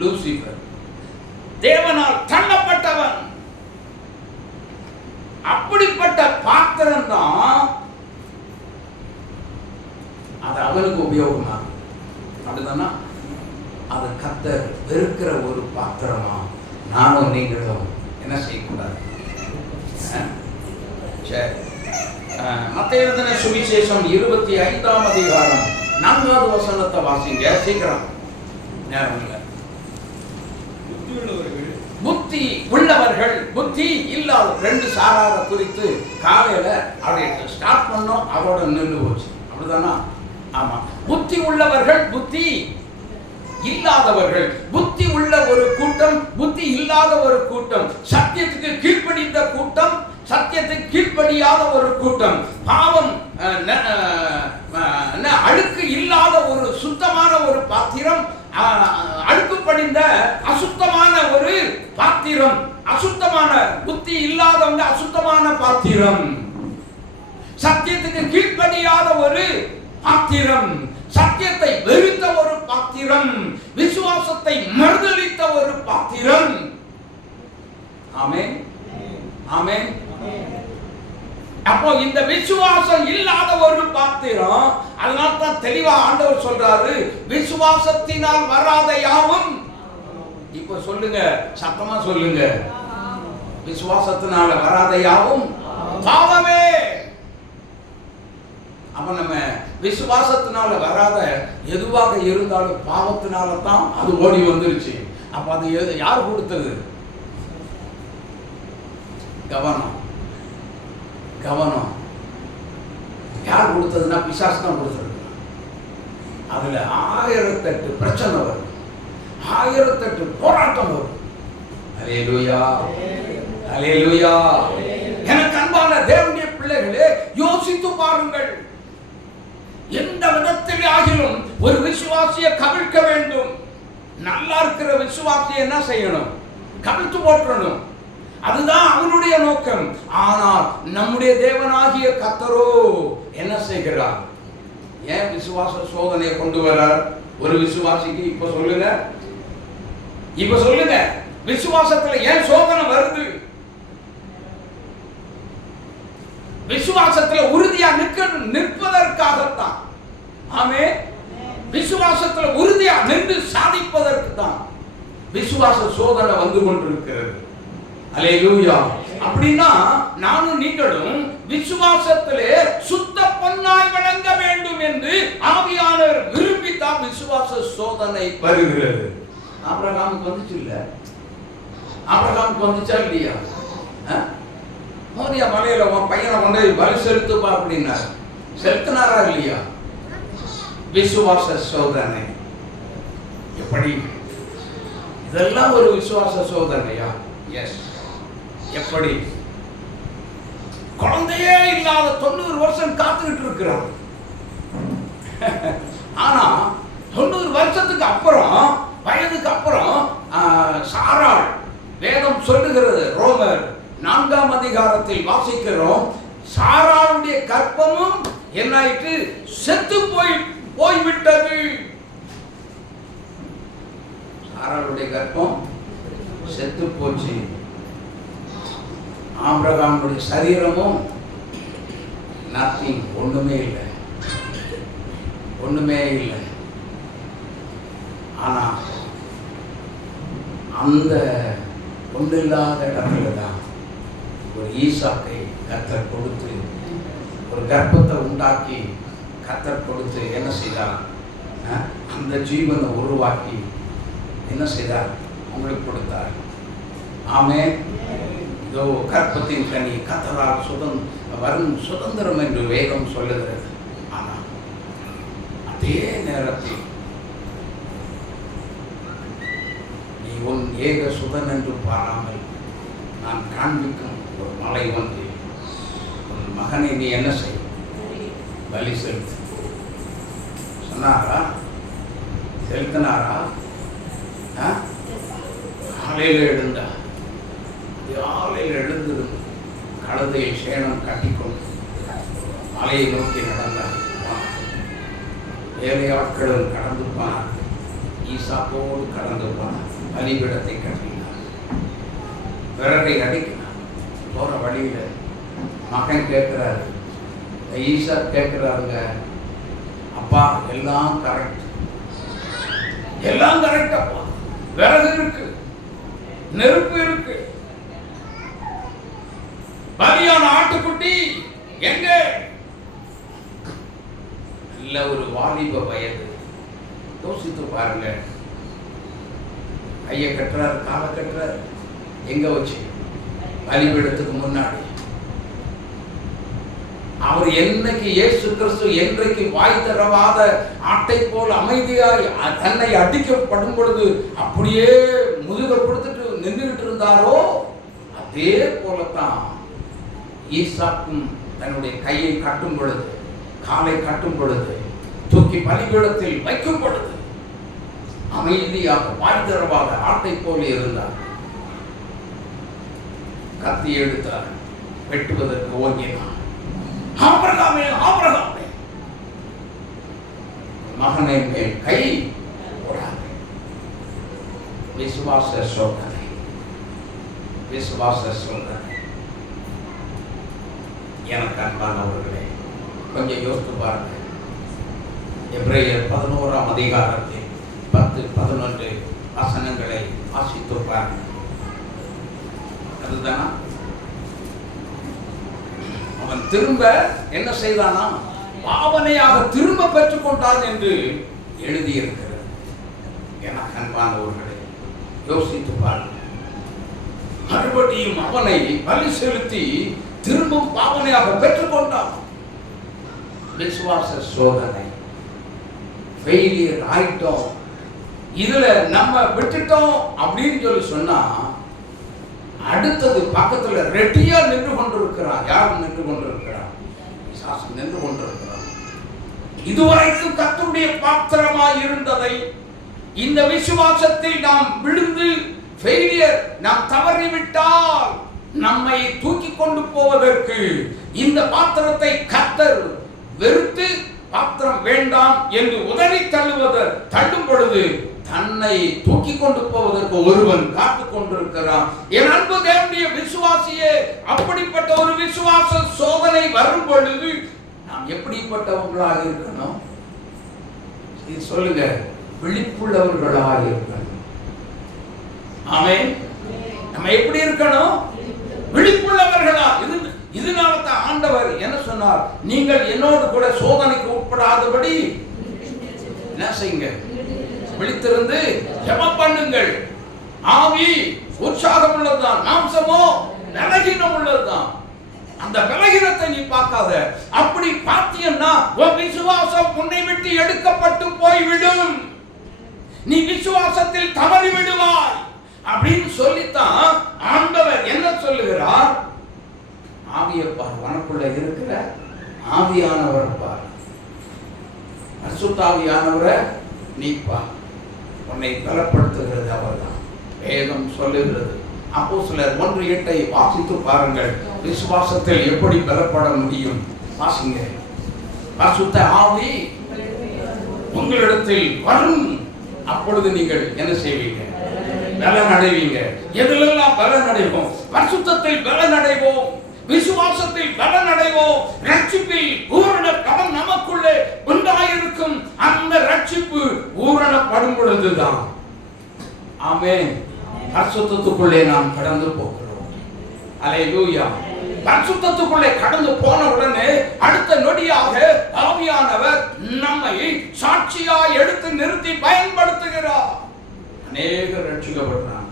லூசிபர். தேவனால் தள்ளப்பட்டவன். அப்படிப்பட்ட பாத்திரம் தான் அது அவனுக்கு உபயோகமாகும். அப்படிதானா? அது கர்த்தர் வெறுக்கிற ஒரு பாத்திரமா நானும் நீங்களும் என்ன செய்யக்கூடாது? சரி. மத்தேயு எழுதின சுவிசேஷம் 25:4 வாசிங்க சீக்கிரம். நேரம் இல்லை. புத்தி உள்ளவர்கள், புத்தி இல்லாத, ரெண்டு சாரார குறித்து காலையில அப்படி ஸ்டார்ட் பண்ணோம், அதோட நின்று போச்சு. அப்படிதானா? ஆமா. புத்தி உள்ளவர்கள், புத்தி இல்லாதவர்கள். புத்தி உள்ள ஒரு கூட்டம், புத்தி இல்லாத ஒரு கூட்டம். சத்தியத்துக்கு கீழ்ப்படிந்த கூட்டம், சத்தியத்துக்கு கீழ்ப்படியாத ஒரு கூட்டம். பாவம் அழுக்கு இல்லாத ஒரு சுத்தமான ஒரு பாத்திரம், அழுக்கு படிந்த அசுத்தமான ஒரு பாத்திரம். அசுத்தமான புத்தி இல்லாதவங்க அசுத்தமான பாத்திரம். சத்தியத்துக்கு கீழ்ப்படியாத ஒரு பாத்திரம், சத்தியத்தை வெறுத்த ஒரு பாத்திரம், விசுவாசத்தை மறுதலித்த ஒரு பாத்திரம். ஆமென், ஆமென். அப்போ இந்த விசுவாசம் இல்லாத ஒரு பாத்திரம். அதனால தான் தெளிவா ஆண்டவர் சொல்றாரு, விசுவாசத்தினால் வராத யாவும். இப்ப சொல்லுங்க, சத்தமா சொல்லுங்க. விசுவாசத்தினால வராத யாவும் பாவமே. அப்ப நம்ம விசுவாசத்தினால வராத எதுவாக இருந்தாலும் பாவத்தினால தான் அது ஓடி வந்துருச்சு. அப்ப அது யார் கொடுத்தது? கவனம், கவனம். யார் கொடுத்ததுன்னா பிசாசு தான் கொடுத்தது. அதுல 1008 பிரச்சனை வரும், 1008 போராட்டம் வரும். அல்லேலூயா, அல்லேலூயா. எனக்கு அன்பான தேவனுடைய பிள்ளைகளே, யோசித்து பாருங்கள். எந்த விதத்தில் ஆகிலும் ஒரு விசுவாசியை கவிழ்க்க வேண்டும். நல்லா இருக்கிற விசுவாசியை என்ன செய்யணும்? கவிழ்த்து போற்றணும். அதுதான் அவனுடைய நோக்கம். ஆனால் நம்முடைய தேவனாகிய கர்த்தரோ என்ன செய்கிறார்? ஏன் விசுவாச சோதனையை கொண்டு வரார் ஒரு விசுவாசிக்கு? இப்ப சொல்லுங்க, இப்ப சொல்லுங்க. விசுவாசத்துல ஏன் சோதனை வருது? விசுவாசத்துல உறுதியா நிற்பதற்காகத்தான். ஆமே. விசுவாசத்துல உறுதியா நின்று சாதிப்பதற்கு தான் விசுவாச சோதனை வந்து கொண்டிருக்கிறது. அல்லேலூயா. அப்படின்னா நானும் நீங்களும் விசுவாசத்திலே சுத்த பொன்னாய் விளங்க வேண்டும் என்று ஆவியானவர் விரும்பித்தான் விசுவாச சோதனை வருகிறது. ஆபிரகாமுக்கு வந்துச்சு இல்ல? ஆபிரகாமுக்கு வந்துச்சா இல்லையா? மோரியா மலையில உன் பையனை கொண்டு பலி செலுத்துப்பா அப்படின்னாரு. செலுத்தினாரா இல்லையா? விசுவாச சோதனை. எப்படி? இதெல்லாம் ஒரு விசுவாச சோதனையா? எஸ். எப்படி? குழந்தையே இல்லாத 90 வருஷம் காத்துக்கிட்டு இருக்கிறான். ஆனா 90 வருஷத்துக்கு அப்புறம், வயதுக்கு அப்புறம் சாராள், வேதம் சொல்லுகிறது, ரோமர் 4ஆம் அதிகாரத்தில் வாசிக்கிறோம், சாராளுடைய கர்ப்பமும் என்னாயிற்று? செத்து போய்விட்டது. சாராளுடைய கர்ப்பம் செத்து போச்சு. ஆபிரகாமுடைய சரீரமும் நத்திங், ஒண்ணுமே இல்லை, ஒண்ணுமே இல்லை. ஆனா அந்த ஒன்றில்லாத இடத்துல தான் ஒரு ஈசாக்கை கர்த்தர் கொடுத்து, ஒரு கர்ப்பத்தை உண்டாக்கி கர்த்தர் கொடுத்து என்ன செய்தார்? அந்த ஜீவனை உருவாக்கி என்ன செய்தார்? உங்களுக்கு கொடுத்தார். ஆமென். இதோ கர்ப்பத்தின் கனி கர்த்தரால் வரும் சுதந்திரம் என்று வேதம் சொல்லுகிறது. ஆனால் அதே நேரத்தில் நீ உன் ஏக சுதன் என்று பாராமல் நான் காண்பிக்கும் ஒரு மலை வந்து உன் மகனை நீ என்ன செய்? பலி செலுத்து சொன்னாரா? செலுத்தினாரா? காலையில் எழுந்தா, காலையில் எழுந்திருந்து கழுதையை சேணம் கட்டிக்கொண்டு மலையை நோக்கி நடந்தார். ஏழை ஆட்களும் கடந்து போனார். ஈசாக்கோடு கடந்து போனார். பலிபீடத்தை கட்டினார், விறகை அடிக்கிறார். போற வழியில மகன் கேட்கிறாரு, ஈசா கேட்கிறாருங்க, அப்பா எல்லாம் கரெக்ட், எல்லாம் கரெக்ட் அப்பா, விறகு இருக்கு, நெருப்பு இருக்கு, பலியான ஆட்டுக்குட்டி எங்க? நல்ல ஒரு வாலிப வயது. யோசித்து பாருங்க. கையை கட்டுறாரு, காலை கட்டுறாரு. எங்க வச்சு? பலிபீடத்துக்கு முன்னாடி. அவர் என்னைக்கு இயேசு கிறிஸ்து என்றைக்கு வாய் தரவாத ஆட்டை போல் அமைதியாய் தன்னை அடிக்கப்படும் பொழுது அப்படியே முதுக கொடுத்துட்டு நின்றுகிட்டு இருந்தாரோ, அதே போலத்தான் ஈசாக்கும் தன்னுடைய கையை கட்டும் பொழுது, காலை கட்டும் பொழுது, தூக்கி பலிபீடத்தில் வைக்கும் பொழுது அமைதியாக வாய் தரவாத ஆட்டை போல இருந்தார். கத்தி எடுத்தார், வெட்டுவதற்கு ஓங்கினார். ஆபிரகாமே, ஆபிரகாமே, மகனை மேல் கை போடாது. விசுவாச சோதனை, விசுவாச சோதனை. எனக்கு அன்பானவர்களே, கொஞ்சம் யோசித்து பாருங்க. எபிரேயர் 11ஆம் அதிகாரத்தில் 10-11 வசனங்களை வாசித்து பாருங்க. அதுதானா? அவன் திரும்ப என்ன செய்தானா? பாவனையாக திரும்ப பெற்றுக்கொண்டான் என்று எழுதியிருக்கிறது. எனக்கு அன்பானவர்களே, யோசித்து பாருங்க. மறுபடியும் அவனை பலி செலுத்தி திரும்பவும் பாவனையாக பெற்றுக்கொண்டான். விசுவாச சோதனை. ஃபெயிலியர் ஆயிட்டோம், இதுல நம்ம விட்டுட்டோம் அப்படின்னு சொல்லி சொன்னா, அடுத்தது பக்கத்துல ரெட்டியா நின்று கொண்டிருக்கிறான். யார் நின்று கொண்டிருக்கிறான்? பிசாசு நின்று கொண்டிருக்கிறான். இதுவரைக்கும் கர்த்தருடைய பாத்திரமாய் இருந்ததை இந்த விசுவாசத்தில் நாம் விழுந்து ஃபெயிலியர், நாம் தவறிவிட்டால் நம்மை தூக்கி கொண்டு போவதற்கு இந்த பாத்திரத்தை கர்த்தர் வெறுத்து பாத்திரம் வேண்டாம் என்று உதறி தள்ளும் பொழுது தன்னை தூக்கி கொண்டு போவதற்கு ஒருவன் காத்துக் கொண்டிருக்கிறான். என் அன்பு தேவனுடைய விசுவாசியே, அப்படிப்பட்ட ஒரு விசுவாச சோதனை வரும் பொழுது நாம் எப்படிப்பட்டவங்களாக இருக்கணும்? சொல்லுங்க, விழிப்புள்ளவர்களாக இருக்கணும். ஆமென். நம்ம எப்படி இருக்கணும்? விழிப்புள்ளவர்களா. இதனால தான் ஆண்டவர் என்ன சொன்னார்? நீங்கள் என்னோடு கூட சோதனைக்கு உட்படாதபடி என்ன செய்யுங்க? விழித்திருந்து ஜெபம் பண்ணுங்கள். ஆவி உற்சாகம் உள்ளதுதான், மாம்சமோ பலகீனம் உள்ளதுதான். அந்த பலகீனத்தை நீ பார்க்காத. அப்படி பார்த்தீங்கன்னா உன் விசுவாசம் உன்னை விட்டு எடுக்கப்பட்டு போய்விடும். நீ விசுவாசத்தில் தவறி விடுவாய் அப்படின்னு சொல்லித்தான் ஆண்டவர் என்ன சொல்லுகிறார்? ஆவியை பார், உனக்குள்ள இருக்கிற ஆவியானவர் பார், பரிசுத்தாவியானவரை நீ பார். உன்னை பலப்படுத்துகிறது அவர்தான். வேதம் சொல்லுகிறது. அப்போஸ்தலர் 1:8 வாசித்து பாருங்கள். விசுவாசத்தில் எப்படி பலப்பட முடியும்? வாசிங்க. பரிசுத்த ஆவி உங்களிடத்தில் வரும், அப்பொழுது நீங்கள் என்ன செய்வீங்க? பலன் அடைவீங்க. எதிலெல்லாம் பலன் அடைவோம்? பரிசுத்தத்தில் பலன் அடைவோம், விசுவாசத்தில் பலன் அடைவோம், ரட்சிப்பில் பூரண பலன் நமக்குள்ளே உண்டாயிருக்கும். அந்த ரட்சிப்பு பூரணப்படும் பொழுதுதான் ஆமென் பரிசுத்தத்துக்குள்ளே நாம் கடந்து போகிறோம். அல்லேலூயா. பரிசுத்தத்துக்குள்ளே கடந்து போன உடனே அடுத்த நொடியாக ஆவியானவர் நம்மை சாட்சியாய் எடுத்து நிறுத்தி பயன்படுத்துகிறார். அநேகர் ரட்சிக்கப்படுறாங்க.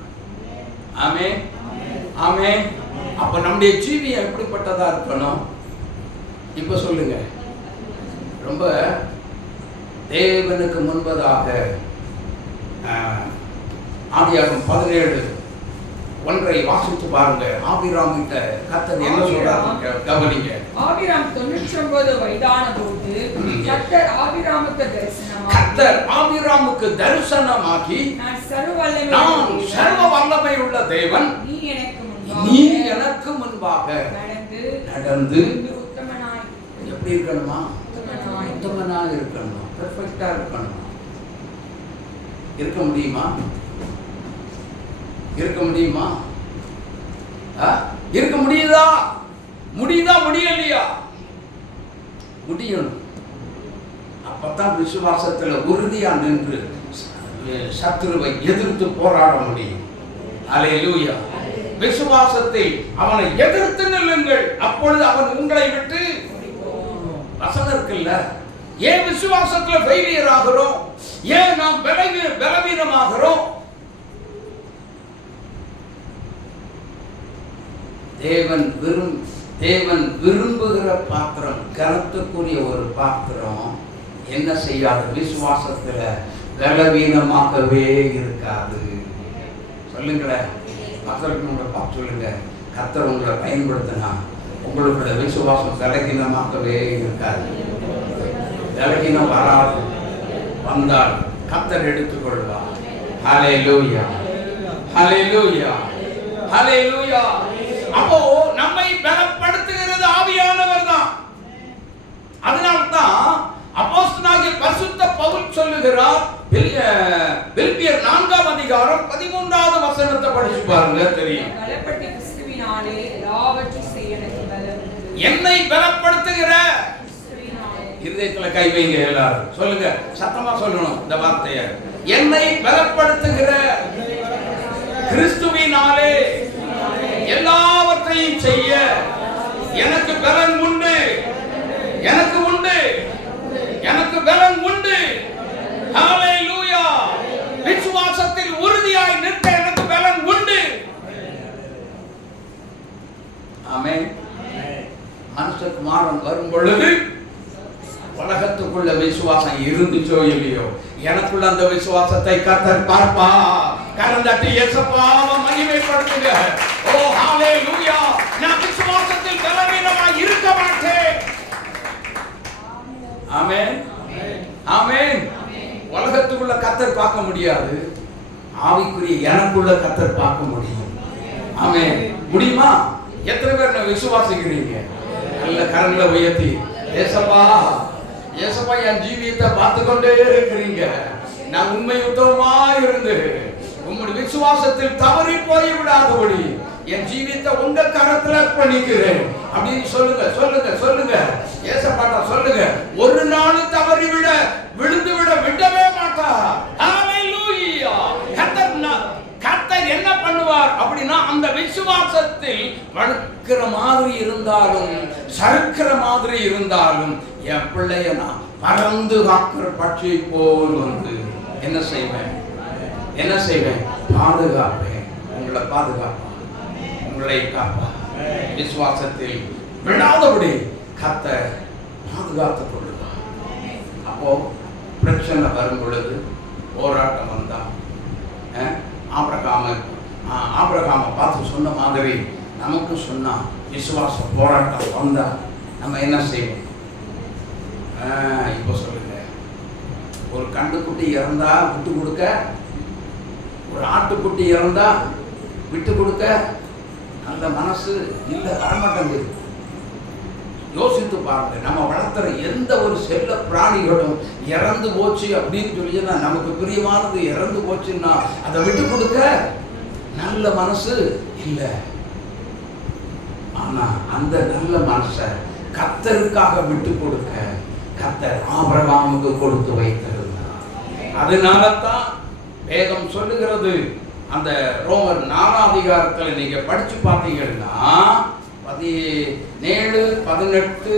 ஆமென் ஆமென். அப்ப நம்முடைய ஜீவியம் எப்படிப்பட்டதா இருக்கணும்? இப்ப சொல்லுங்க. ரொம்ப தேவனுக்கு முன்பதாக ஆதியாகமம் 17:1 வாசித்து பாருங்க. ஆபிராம் கிட்ட கர்த்தர் என்ன சொல்றாரு கவனிங்க. ஆபிராம் 99 வயதான போது கர்த்தர் ஆபிராமுக்கு தரிசனமாகி நான் சர்வ வல்லமை உள்ள தேவன், நீ எனக்கு முன்பாக நடந்து எப்படி இருக்கணுமா? உத்தமனா இருக்கணுமா? பெர்ஃபெக்ட்டா இருக்கணுமா? இருக்க முடியுமா? இருக்க முடியுமா? இருக்க முடியுதா? முடியலையா? முடியும். அப்பதான் விசுவாசத்துல உறுதியா நின்று சத்துருவை எதிர்த்து போராட முடியும். அல்லேலூயா. விசுவாசத்தில் அவனை எதிர்த்து நில்லுங்கள், அப்பொழுது அவன் உங்களை விட்டு. வசனம் இருக்குல்ல. ஏன் விசுவாசத்துல ஃபெயிலியர் ஆகிறோம்? ஏன் நாம் பலவீனமாகிறோம்? தேவன் விரும்புகிற பாத்திரம், கனத்துக்குரிய ஒரு பாத்திரம் என்ன செய்யாது? விசுவாசத்துல பலவீனமாகவே இருக்காது. சொல்லுங்களேன். மக்களுக்கு பார்த்து சொல்லுங்க. கர்த்தர் உங்களை பயன்படுத்தினா உங்களுடைய விசுவாசம் பலகீனமாகவே இருக்காது. பலகீனம் வராது. வந்தால் கர்த்தர் எடுத்துக்கொள்வார். ஹல்லேலூயா, ஹல்லேலூயா, ஹல்லேலூயா. அப்போ நம்மை பலப்படுத்துகிறது ஆவியானவர் தான். அதனால்தான் அப்போஸ்தலனாகிய பரிசுத்த பவுல் சொல்லுகிறார். பிலிப்பியர் 4:13 வசனத்தை படிச்சு பாருங்க, தெரியும். என்னை பலப்படுத்துகிற, இருதயத்துல கை வைங்க எல்லாரும். சொல்லுங்க, சத்தமா சொல்லணும் இந்த வார்த்தையை. என்னை பலப்படுத்துகிற கிறிஸ்துவினாலே எல்லாவற்றையும் செய்ய எனக்கு பலன் உண்டு. எனக்கு உண்டு, எனக்கு பலன் உண்டு. ஹல்லேலூயா. விசுவாசத்தில் உறுதியாய் நிற்க எனக்கு பலன் உண்டு. ஆமென். மனுஷகுமாரன் வரும் பொழுது உலகத்துக்குள்ள விசுவாசம் இருந்துச்சோ இல்லையோ, எனக்குள்ள அந்த விசுவாசத்தை கர்த்தர் பார்ப்பா. கரந்தட்டி இயேசுவாவை மகிமைப்படுத்துங்க. ஓ ஹல்லேலூயா. நான் விசுவாசத்தில் பலவீனமாய் இருக்க மாட்டேன். ஆமென் ஆமென். உலகத்துக்குள்ள கர்த்தர் பார்க்க முடியாது, ஆவிக்குரிய எனக்குள்ள கர்த்தர் பார்க்க முடியும். ஆமென். முடியுமா? எத்தனை பேர் விசுவாசிக்கிறீங்க? நல்ல கரங்களை உயர்த்தி ஏசப்பா, ஏசப்பா என் ஜீவியத்தை பார்த்து கொண்டே இருக்கிறீங்க. நான் உண்மையுத்தமா இருந்து உங்களுடைய விசுவாசத்தில் தவறி போய் விடாதபடி என் ஜீவியத்தை உங்க கரத்துல அர்ப்பணிக்கிறேன் அப்படின்னு சொல்லுங்க, சொல்லுங்க, சொல்லுங்க. ஏசப்பாட்ட சொல்லுங்க. ஒரு நாள் தவறி விழுந்து விடவே மாட்டார். ஹல்லேலூயா. கர்த்தர் என்ன பண்ணுவார்? செய்வார் அப்படின்னா அந்த விசுவாசத்தில் வழுக்கிற மாதிரி இருந்தாலும் சறுக்கிற மாதிரி இருந்தாலும் என் பிள்ளைய நான் பறந்து காக்கிற பட்சியை போல் வந்து என்ன செய்வேன் பாதுகாப்பேன். உங்களை பாதுகாப்பா, உங்களை காப்பா. விசுவாசத்தில் விடாதபடி கர்த்தர் பாதுகாத்துக் கொள்ளுவார். அப்போ பிரச்சனை வரும் பொழுது, போராட்டம் வந்தா, ஆபிரகாம பார்த்து சொன்ன மாதிரி நமக்கு சொன்னா விசுவாச போராட்டம் வந்தா நம்ம என்ன செய்வோம்? இப்போ சொல்லுங்க. ஒரு கண்டுக்குட்டி இறந்தா விட்டு கொடுக்க, ஒரு ஆட்டுக்குட்டி இறந்தா விட்டு கொடுக்க நல்ல மனசு இல்லை, வரமாட்டேங்குது. யோசித்து பாருங்க. நம்ம வளர்த்துற எந்த ஒரு செல்ல பிராணிகளும் இறந்து போச்சு அப்படின்னு சொல்லிச்சுன்னா, நமக்கு பிரியமானது இறந்து போச்சுன்னா அதை விட்டு கொடுக்க நல்ல மனசு இல்லை. ஆனா அந்த நல்ல மனசை கர்த்தருக்காக விட்டு கொடுக்க கர்த்தர் ஆபிரகாமுக்கு கொடுத்து வைத்திருந்தார். அதனால தான் வேதம் சொல்லுகிறது, அந்த ரோமர் 4ஆம் அதிகாரத்தில் நீங்க படிச்சு பார்த்தீங்கன்னா 17, 18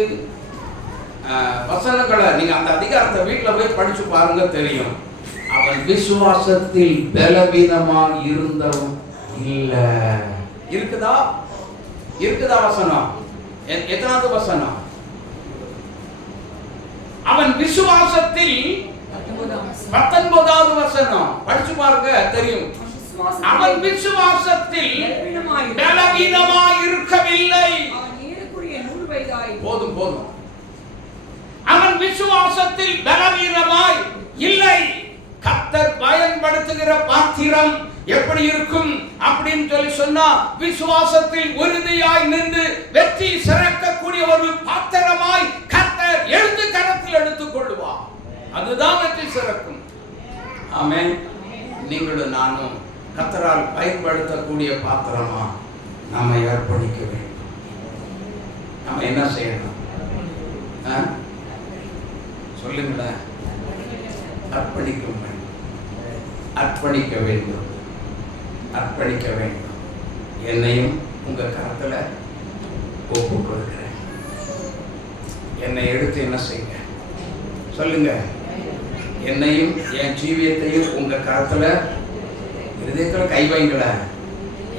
வசனங்களை நீங்க அந்த அதிகாரத்தை வீட்டில் போய் படிச்சு பாருங்க, தெரியும். அவன் விசுவாசத்தில் பலவீனமாக இருந்தவன் இல்ல. இருக்குதா வசனம்? எத்தனாவது வசனம்? அவன் விசுவாசத்தில் 19வது வசனம் படிச்சு பாருங்க, தெரியும். அவன் விசுவாசத்தில் பலவீனமாய் இருக்கவில்லை. போதும். அவன் விசுவாசத்தில் பலவீனமாய் இல்லை. கர்த்தர் பயன்படுத்துகிற பாத்திரம் எப்படி இருக்கும் அப்படின்னு சொல்லி சொன்னா, விசுவாசத்தில் உறுதியாய் நின்று வெற்றி சிறக்கக்கூடிய ஒரு பாத்திரமாய் கர்த்தர் எழுந்து கரத்தில் எடுத்துக் கொள்வார். அதுதான் வெற்றி சிறக்கும். ஆமென். நீங்களும் நானும் கர்த்தரால் பயன்படுத்தக்கூடிய பாத்திரமா நாம அர்ப்பணிக்க வேண்டும். நம்ம என்ன செய்யணும் சொல்லுங்களேன்? அர்ப்பணிக்க வேண்டும். என்னையும் உங்க கரத்துல ஒப்பு கொடுக்கிறேன். என்னை எடுத்து என்ன செய்யுங்க சொல்லுங்க. என்னையும் என் ஜீவியத்தையும் உங்க கரத்துல, இருதயத்துல கை வைங்கள.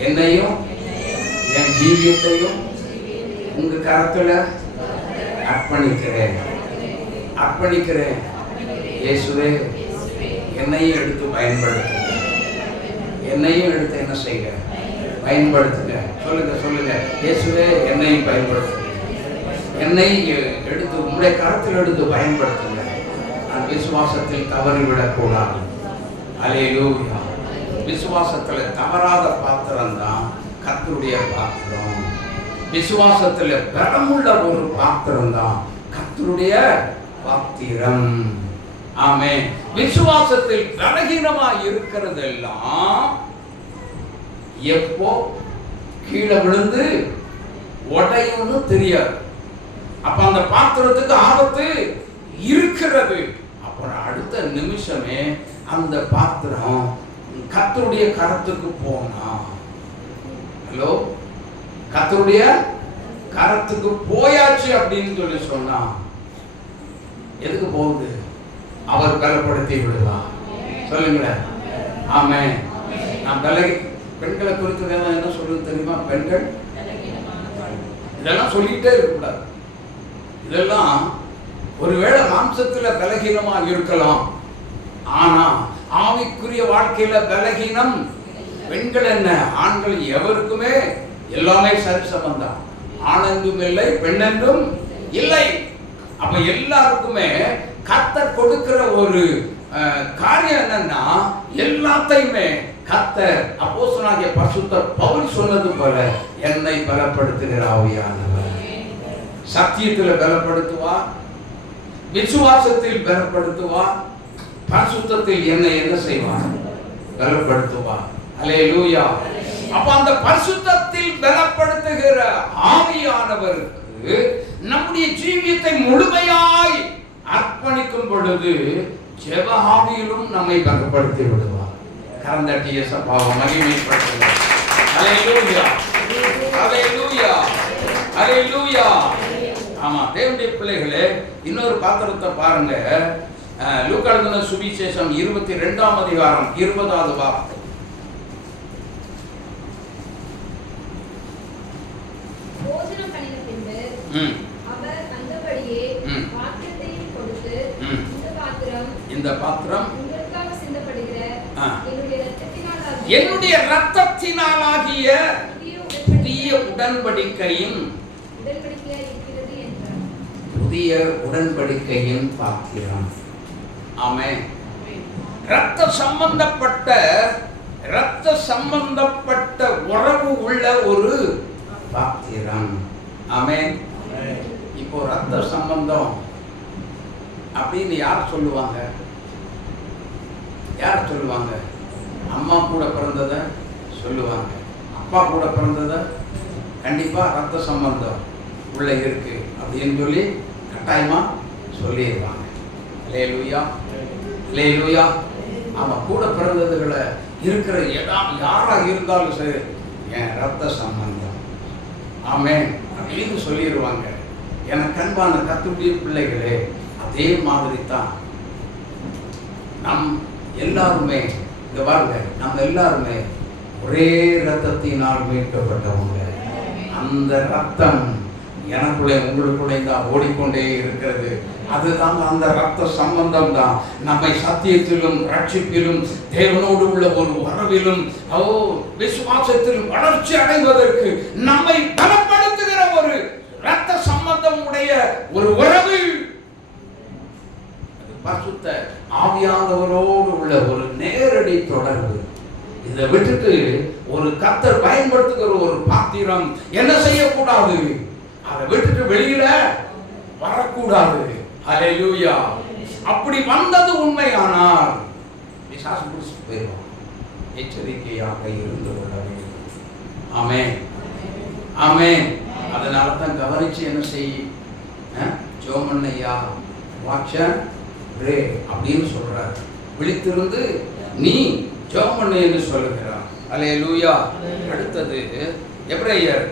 என்னையும் என் ஜீவியத்தையும் உங்க கரத்துல அர்ப்பணிக்கிறேன். இயேசுவே, என்னையும் எடுத்து பயன்படுத்துங்க. என்னையும் எடுத்து என்ன செய்யுங்க? பயன்படுத்துங்க. சொல்லுங்க. இயேசுவே, என்னையும் பயன்படுத்துங்க. என்னை எடுத்து உங்களுடைய கரத்தில் எடுத்து பயன்படுத்துங்க. நான் விசுவாசத்தில் தவறிவிடக்கூடாது. அல்லேலூயா. விசுவாசத்துல தவறாத பாத்திரம் தான் கர்த்தருடைய பாத்திரம். விசுவாசத்துல பலமுள்ள ஒரு பாத்திரம் தான் கர்த்தருடைய பாத்திரம். ஆமென். விசுவாசத்தில் பலகீனமா இருக்கிறதெல்லாம் எப்போ கீழே விழுந்து உடையும்னு தெரியாது. அப்ப அந்த பாத்திரத்துக்கு ஆபத்து இருக்கிறது. அப்புறம் அடுத்த நிமிஷமே அந்த பாத்திரம் கர்த்தருடைய கரத்துக்கு போனா, ஹலோ, கர்த்தருடைய கரத்துக்கு போயாச்சு அப்படின்னு சொல்லி சொன்னா, எதுக்கு போகுது? அவர் பலப்படுத்தி விடுவார். சொல்லுங்களேன். ஆமென். நான் பெண்களை குறித்து என்ன சொல்றது தெரியுமா? பெண்கள் இதெல்லாம் சொல்லிட்டே இருக்கக்கூடாது. இதெல்லாம் ஒருவேளை மாம்சத்துல பலகீனமா இருக்கலாம், ஆனா ஆவிக்குரிய வாழ்க்கையில பலகீனம் பெண்கள் என்ன, ஆண்கள் எவருக்குமே எல்லாமே சரிசமம் தான். ஆணென்றும் இல்லை, பெண்ணென்றும் இல்லை. அப்ப எல்லாருக்குமே கர்த்தர் கொடுக்கிற ஒரு காரியம் என்னன்னா, எல்லாத்தையுமே கர்த்தர் அப்போஸ்தலனாகிய பரிசுத்த பவுல் சொன்னது போல, என்னை பலப்படுத்துகிற ஆவியானவர் சத்தியத்தில் பலப்படுத்துவார், விசுவாசத்தில் பலப்படுத்துவார், பரிசுத்தத்தில் என்னை என்ன செய்வார்? பலப்படுத்துவார். அல்லேலூயா. அப்ப அந்த பரிசுத்தத்தில் பலப்படுத்துகிற ஆவியானவருக்கு நம்முடைய ஜீவியத்தை முழுமையாய் அர்ப்பணிக்கும் பொழுது ஜெப ஆவியிலும் நம்மை பலப்படுத்தி விடுவார். கரந்தட்டிய சபாவை மகிமைப்படுத்துவார். ஹalleluya ஹalleluya ஹalleluya. ஆமா தேவனுடைய பிள்ளைகளே, இன்னொரு பாத்திரத்தை பாருங்க. லூக்கா எழுதின சுவிசேஷம் 22ஆம் அதிகாரம் 20வது வார்த்தை. போஜனம் பண்ணின பின்பு அவர் அந்தபடியே பாத்திரத்தையும் கொடுத்து, இந்த பாத்திரம் உங்களுக்காக சிந்தப்படுகிற என்னுடைய இரத்தத்தினாலாகிய புதிய உடன்படிக்கையின் புதிய உடன்படிக்கையின் பாத்திரம். ஆமென். இரத்த சம்பந்தப்பட்ட உறவு உள்ள ஒரு பாத்திரம். ஆமென். இப்போ இரத்த சம்பந்தம் அப்படின்னு யார் சொல்லுவாங்க? யார் சொல்லுவாங்க? அம்மா கூட பிறந்தத சொல்லுவாங்க, அப்பா கூட பிறந்தத கண்டிப்பா ரத்த சம்பந்தம் உள்ள இருக்கு அப்படின்னு சொல்லி கட்டாயமா சொல்லிடுவாங்க. அல்லேலூயா அல்லேலூயா. அவன் கூட பிறந்ததுகளை இருக்கிற யாரா இருந்தாலும் சரி, என் ரத்த சம்பந்தம் ஆமென் அப்படின்னு சொல்லிடுவாங்க. எனக்கு அன்பான கர்த்தருடைய பிள்ளைகளே, அதே மாதிரி தான் நம் எல்லாருமே இங்க பாருங்க, நம்ம எல்லாருமே ஒரே ரத்தத்தினால் மீட்கப்பட்டவங்க. அந்த ரத்தம் எனக்குள்ளே உங்களுக்குள்ளே தான் ஓடிக்கொண்டே இருக்கிறது. அதுதான் அந்த ரத்த சம்பந்தம் தான் நம்மை சத்தியத்திலும் ரட்சிப்பிலும் தேவனோடு உள்ள ஒரு உறவிலும் விசுவாசத்திலும் வளர்ச்சி அடைவதற்கு நம்மை பலப்படுத்துகிற ஒரு ரத்த சம்பந்தம் உடைய ஒரு உறவு. பரிசுத்த ஆவியானவரோடு உள்ள ஒரு நேரடி தொடர்பு. இதை விட்டுட்டு ஒரு கர்த்தர் பயன்படுத்துகிற ஒரு பாத்திரம் என்ன செய்யக்கூடாது? அதை விட்டுட்டு வெளியில வரக்கூடாது. ஹல்லேலூயா. அப்படி வந்தது உண்மையானால் பிசாசு புடிச்சிட்டு போயிடும். எச்சரிக்கையாக இருந்து கொள்ள வேண்டும். ஆமென் ஆமென். அதனால தான் கவனிச்சு என்ன செய்ய ஜோமன்னையா வாட்ச அப்படின்னு சொல்றார். விழித்திருந்து நீ ஜெபம் பண்ணு என்று சொல்லுகிறார். அல்லேலூயா. அடுத்தது எபிரேயர்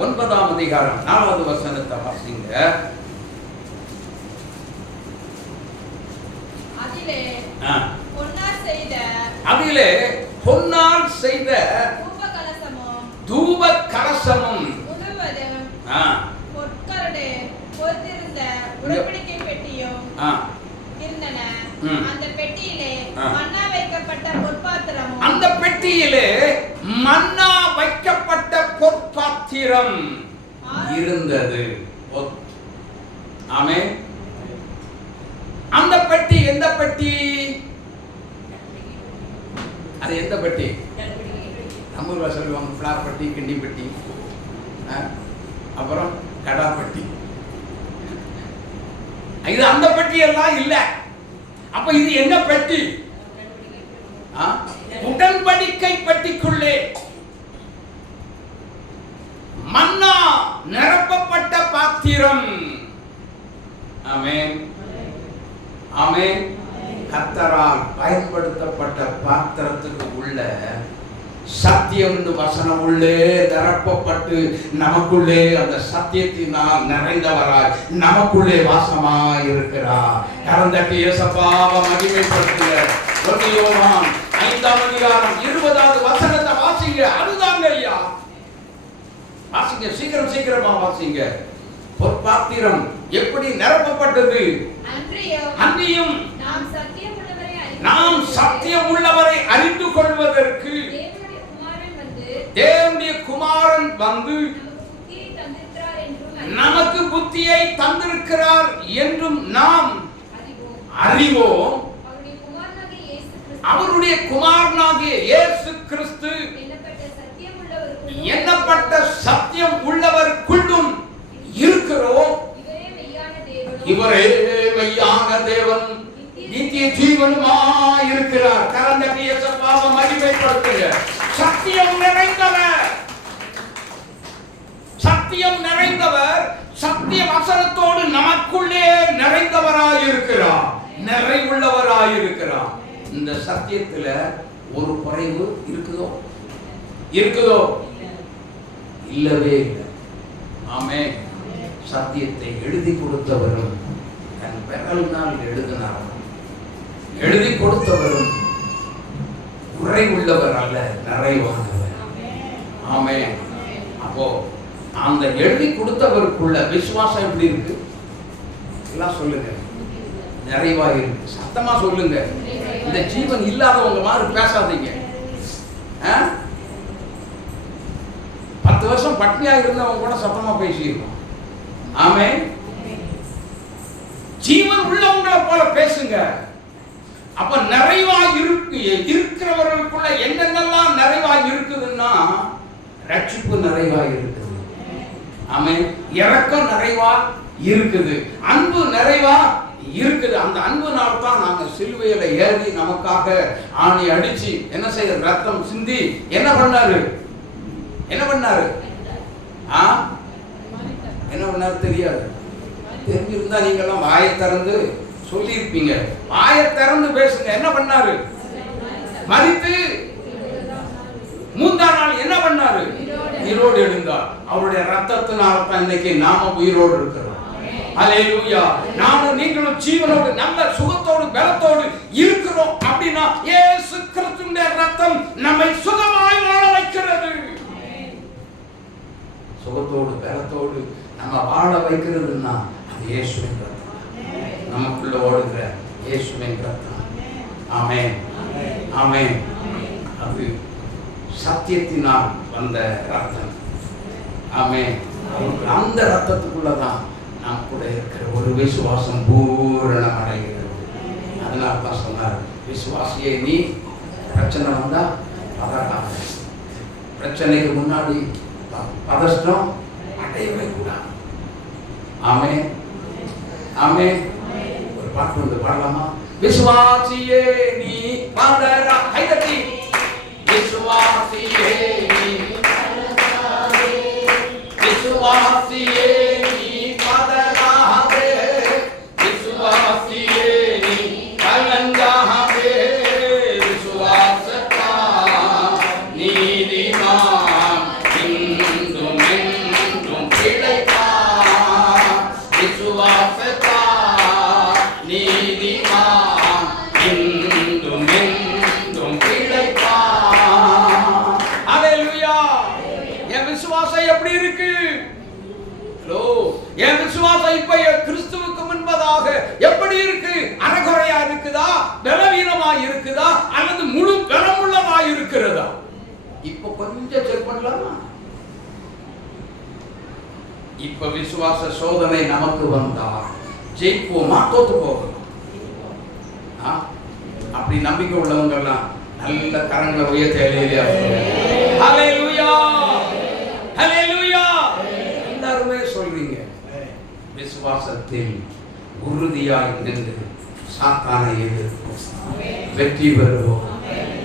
9ஆம் அதிகாரம் 4வது வசனத்தை வாசிங்க. அதிலே பொன்னால் செய்த தூப கலசமும் உடன்படிக்கை பெட்டியும் இருந்தன. அந்த பெட்டியிலே மன்னா வைக்கப்பட்ட பொற்பாத்திரமும் அந்த பெட்டியிலே மன்னா வைக்கப்பட்ட பொற்பாத்திரம் இருந்தது. ஆமென். அந்த பெட்டி எந்த பெட்டி? அது எந்த பெட்டி? நம்ம சொல்லுவாங்க ஃபிளார் பெட்டி, கிண்டி பெட்டி, அப்புறம் கடா பெட்டி. இது அந்த பெட்டி எல்லாம் இல்ல. அப்ப இது என்ன பெட்டி? உடன்படிக்கை பெட்டிக்குள்ளே மன்னா நிரப்பப்பட்ட பாத்திரம். ஆமென் ஆமென். கர்த்தரால் பயன்படுத்தப்பட்ட பாத்திரத்துக்கு உள்ள சத்தியம் வசனம் உள்ளே நிரப்பப்பட்டு நமக்குள்ளே அந்த சத்தியத்தினால் நிறைந்தவராய் நமக்குள்ளே வாசமாய் இருக்கிறார். கரந்தட்டி இயேசுவாவை மகிமைப்படுத்துகிறார். யோவான் 5ஆம் அதிகாரம் 20வது வசனத்தை வாசிங்க. அதுதாங்க ஐயா, வாசிங்க, சீக்கிரமா வாசிங்க. பொற்பாத்திரம் எப்படி நிரப்பப்பட்டது? அன்றியும் நாம் சத்தியம் உள்ளவரை அறிந்து கொள்வதற்கு தேவனுடைய குமாரன் வந்து நமக்கு புத்தியை தந்திருக்கிறார் என்றும் நாம் அறிவோம். அவருடைய குமாரனாகிய இயேசு கிறிஸ்து எண்ணப்பட்ட சத்தியம் உள்ளவருக்குள்ளும் இருக்கிறோம். இவரே மெய்யான தேவன், நித்திய ஜீவனுமாய் இருக்கிறார். கரந்தட்டி இயேசுவாவை மகிமைப்படுத்துங்க. சத்தியம் நிறைந்தவர், சத்தியம் நிறைந்தவர், சத்திய வசனத்தோடு நமக்குள்ளே நிறைந்தவராய் இருக்கிறார், நிறைவுள்ளவராய் இருக்கிறார். இந்த சத்தியத்துல ஒரு குறைவு இருக்குதோ? இருக்குதோ? இல்லவே இல்லை. ஆமென். சத்தியத்தை எழுதி கொடுத்தவரும் தன் விரலினால் எழுதினார். எழுதி கொடுத்தவரும் குறை உள்ளவர் அல்ல, நிறைவானவர். ஆமென். அப்போ அந்த எழுதி கொடுத்தவருக்குள்ள விசுவாசம் எப்படி இருக்கு? எல்லாம் சொல்லுங்க. நிறைவாக இருக்கு. சத்தமா சொல்லுங்க. இந்த ஜீவன் இல்லாதவங்க மாதிரி பேசாதீங்க. 10 வருஷம் பட்னியா இருந்தவங்க கூட சத்தமா பேசியிருக்கோம். ஆமென். ஜீவன் உள்ளவங்களை போல பேசுங்க. அப்ப நிறைவா இருக்கிறவர்களுக்குள்ள என்னென்னலாம் நிறைவா இருக்குதுன்னா, ரட்சிப்பு நிறைவா இருக்குது. ஆமென். இரக்கம் நிறைவா இருக்குது. அன்பு நிறைவா இருக்குது. அந்த அன்புனால தான் நாங்க சிலுவையில ஏறி நமக்காக ஆணி அடிச்சு என்ன செய்ய, ரத்தம் சிந்தி என்ன பண்ணாரு? என்ன பண்ணாரு? என்ன பண்ணாரு தெரியாது. தெரிஞ்சிருந்தா நீங்க எல்லாம் வாயை திறந்து சொல்லி இருப்பீங்க. வாயை திறந்து பேசுங்க. என்ன பண்ணாரு? மரித்து 3ஆம் நாள் என்ன பண்ணாரு? உயிரோடு எழுந்தார். அவருடைய ரத்தத்தினால தான் இன்னைக்கு நாம உயிரோடு இருக்கிறோம். ஹல்லேலூயா. நாமும் நீங்களும் ஜீவனோடு நல்ல சுகத்தோடு பலத்தோடு இருக்கிறோம். அப்படின்னா இயேசு கிறிஸ்துவின் ரத்தம் நம்மை சுகமாய் வாழ வைக்கிறது. சுகத்தோடு பலத்தோடு நம்ம வாழ வைக்கிறதுன்னா அது இயேசுவின் ரத்தம். நமக்குள்ள ஓடுகிற இயேசுவின் ரத்தம். ஆமென். ஆமென். அது சத்தியத்தினால் வந்த ரத்தம். ஆமென். அந்த ரத்தத்துக்குள்ளதான் நாம் கூட இருக்கிற ஒரு விசுவாசம் பூரணம் அடைகிறது. அதனால தான் சொன்னார், விசுவாசியே நீ பிரச்சனை வந்தா பதறாத. பிரச்சனைக்கு முன்னாடி பதஷ்டம் அடையவே கூடாது. ஆமென். ஆமென். ஒரு பாட்டு வந்து பாடலாமா? விசுவாசியே நீ பதறா. கைதட்டி. விசுவாசியே நீ பதறாதே. விசுவாசியே நீ பதறாதே. விசுவாசியே நீ கலங்காதே. விசுவாசத்தா நீதிமான் இன்றும் என்றும் பிழைப்பான். விசுவாசத்தா நீதிமான் இன்றும் என்றும் பிழைப்பான். ஹல்லேலூயா. என் விசுவாசம் எப்படி இருக்கு? என் விசுவாசம் இப்ப கிறிஸ்துவுக்கு முன்பதாக எப்படி இருக்கு? அறகுறையா இருக்குதா? பலவீனமா இருக்குதா? அல்லது முழு பலமுள்ளதா இருக்கிறதா? இப்ப கொஞ்சம் செக் பண்ணலாமா? இப்ப விசுவாச சோதனை நமக்கு வந்தா ஜெயிப்போமா தோத்து போகலாம்? அப்படி நம்பிக்கை உள்ளவங்க எல்லாம் நல்ல கரங்களை உயர்த்தி ஹல்லேலூயா. ஹல்லேலூயா. எல்லாருமே சொல்றீங்க. விசுவாசத்தில் உறுதியாய் நின்று சாத்தானை எதிர்ப்போம். வெற்றி பெறுவோம்.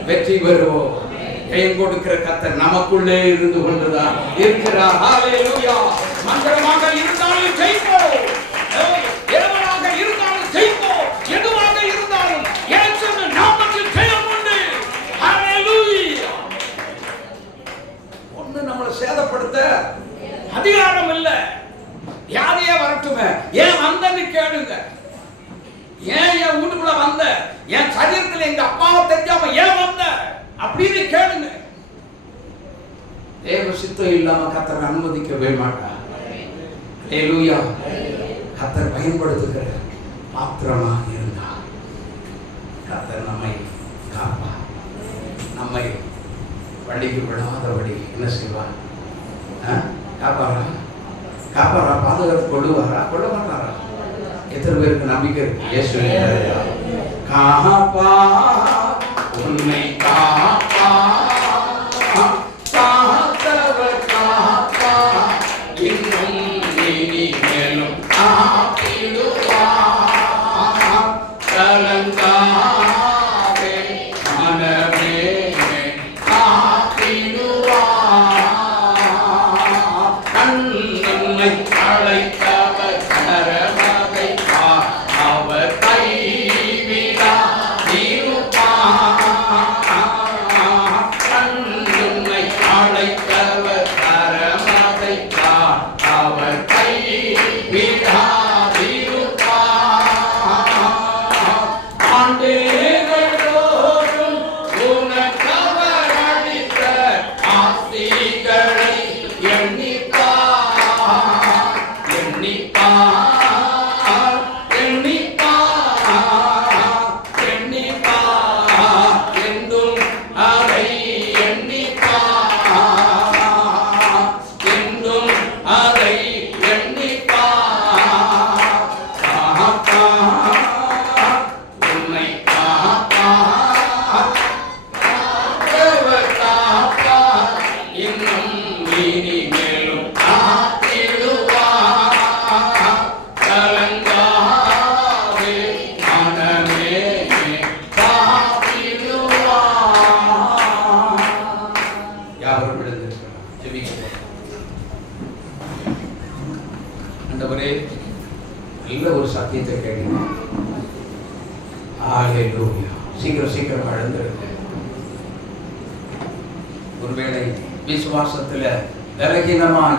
வெற்றி பெறுவோம். ஜெயம் கொடுக்கிற கர்த்தர் நமக்குள்ளே இருந்து கொண்டுதான் இருக்கிறார். ஹல்லேலூயா. மந்திரமாக இருந்தாலும் ஜெயிப்போம். எதுவாக இருந்தாலும் ஜெயிப்போம். எதுவாக இருந்தாலும் இயேசுவின் நாமத்தில் ஜெயம் உண்டு. ஹல்லேலூயா. ஒண்ணு நம்மளை சேதப்படுத்த அதிகாரம் இல்ல. யாரையே வரட்டுமே. ஏன் வந்தன்னு கேளுங்க. ஏன் என் வீட்டுக்குள்ள வந்த? என் சரீரத்தில் எங்க அப்பாவை தெரியாம ஏன் வந்த அப்படின்னு கேளுங்க. தேவ சித்தம் இல்லாம கர்த்தர் அனுமதிக்கவே மாட்டார். ஹல்லேலூயா. கர்த்தர் பயன்படுத்துகிற பாத்திரமாக இருந்தார் கர்த்தர் நம்மை காப்பார். நம்மை வழிக்கு விடாதபடி என்ன செய்வார்? காப்பாரா? காப்பாரா? பாதுகாப்பு கொள்ளுவாரா? கொள்ள மாட்டாரா? எத்தனை பேருக்கு நம்பிக்கை இருக்கு? இயேசு காப்பா, உன்னை காப்பா, காத்தவர் காப்பா, இன்னும் இனி மேலும் காப்பிடுவா. கலங்காதே மனமே காப்பிடுவா. கண்ணை அழைத்தவர் கரமகை அவர் கைவிடா இருப்பா. கண்ணை ஆண்டுகளோறும் உனக்கவர் அளித்த ஆசீர்களை எண்ணிப்பார், எண்ணிப்பார், எண்ணிப்பார், எண்ணிப்பார், என்றும் அதை எண்ணிப்பார், என்றும் அதை எண்ணிப்பார். காப்பார், உன்னை காப்பார், காப்பவர் காப்பார், இன்னும் இனிமேலும் காத்திடுவார். கலங்காதே மனமே, காத்திடுவார். யாவரும் எழுந்திருக்கிறார், ஜெபிக்கிறோம். ஆண்டவரே, நல்ல ஒரு சத்தியத்தை கேட்கணும். ஹல்லேலூயா. சீக்கிரம் எழுந்திருங்க. ஒருவேளை விசுவாசத்துல பலகீனமாய்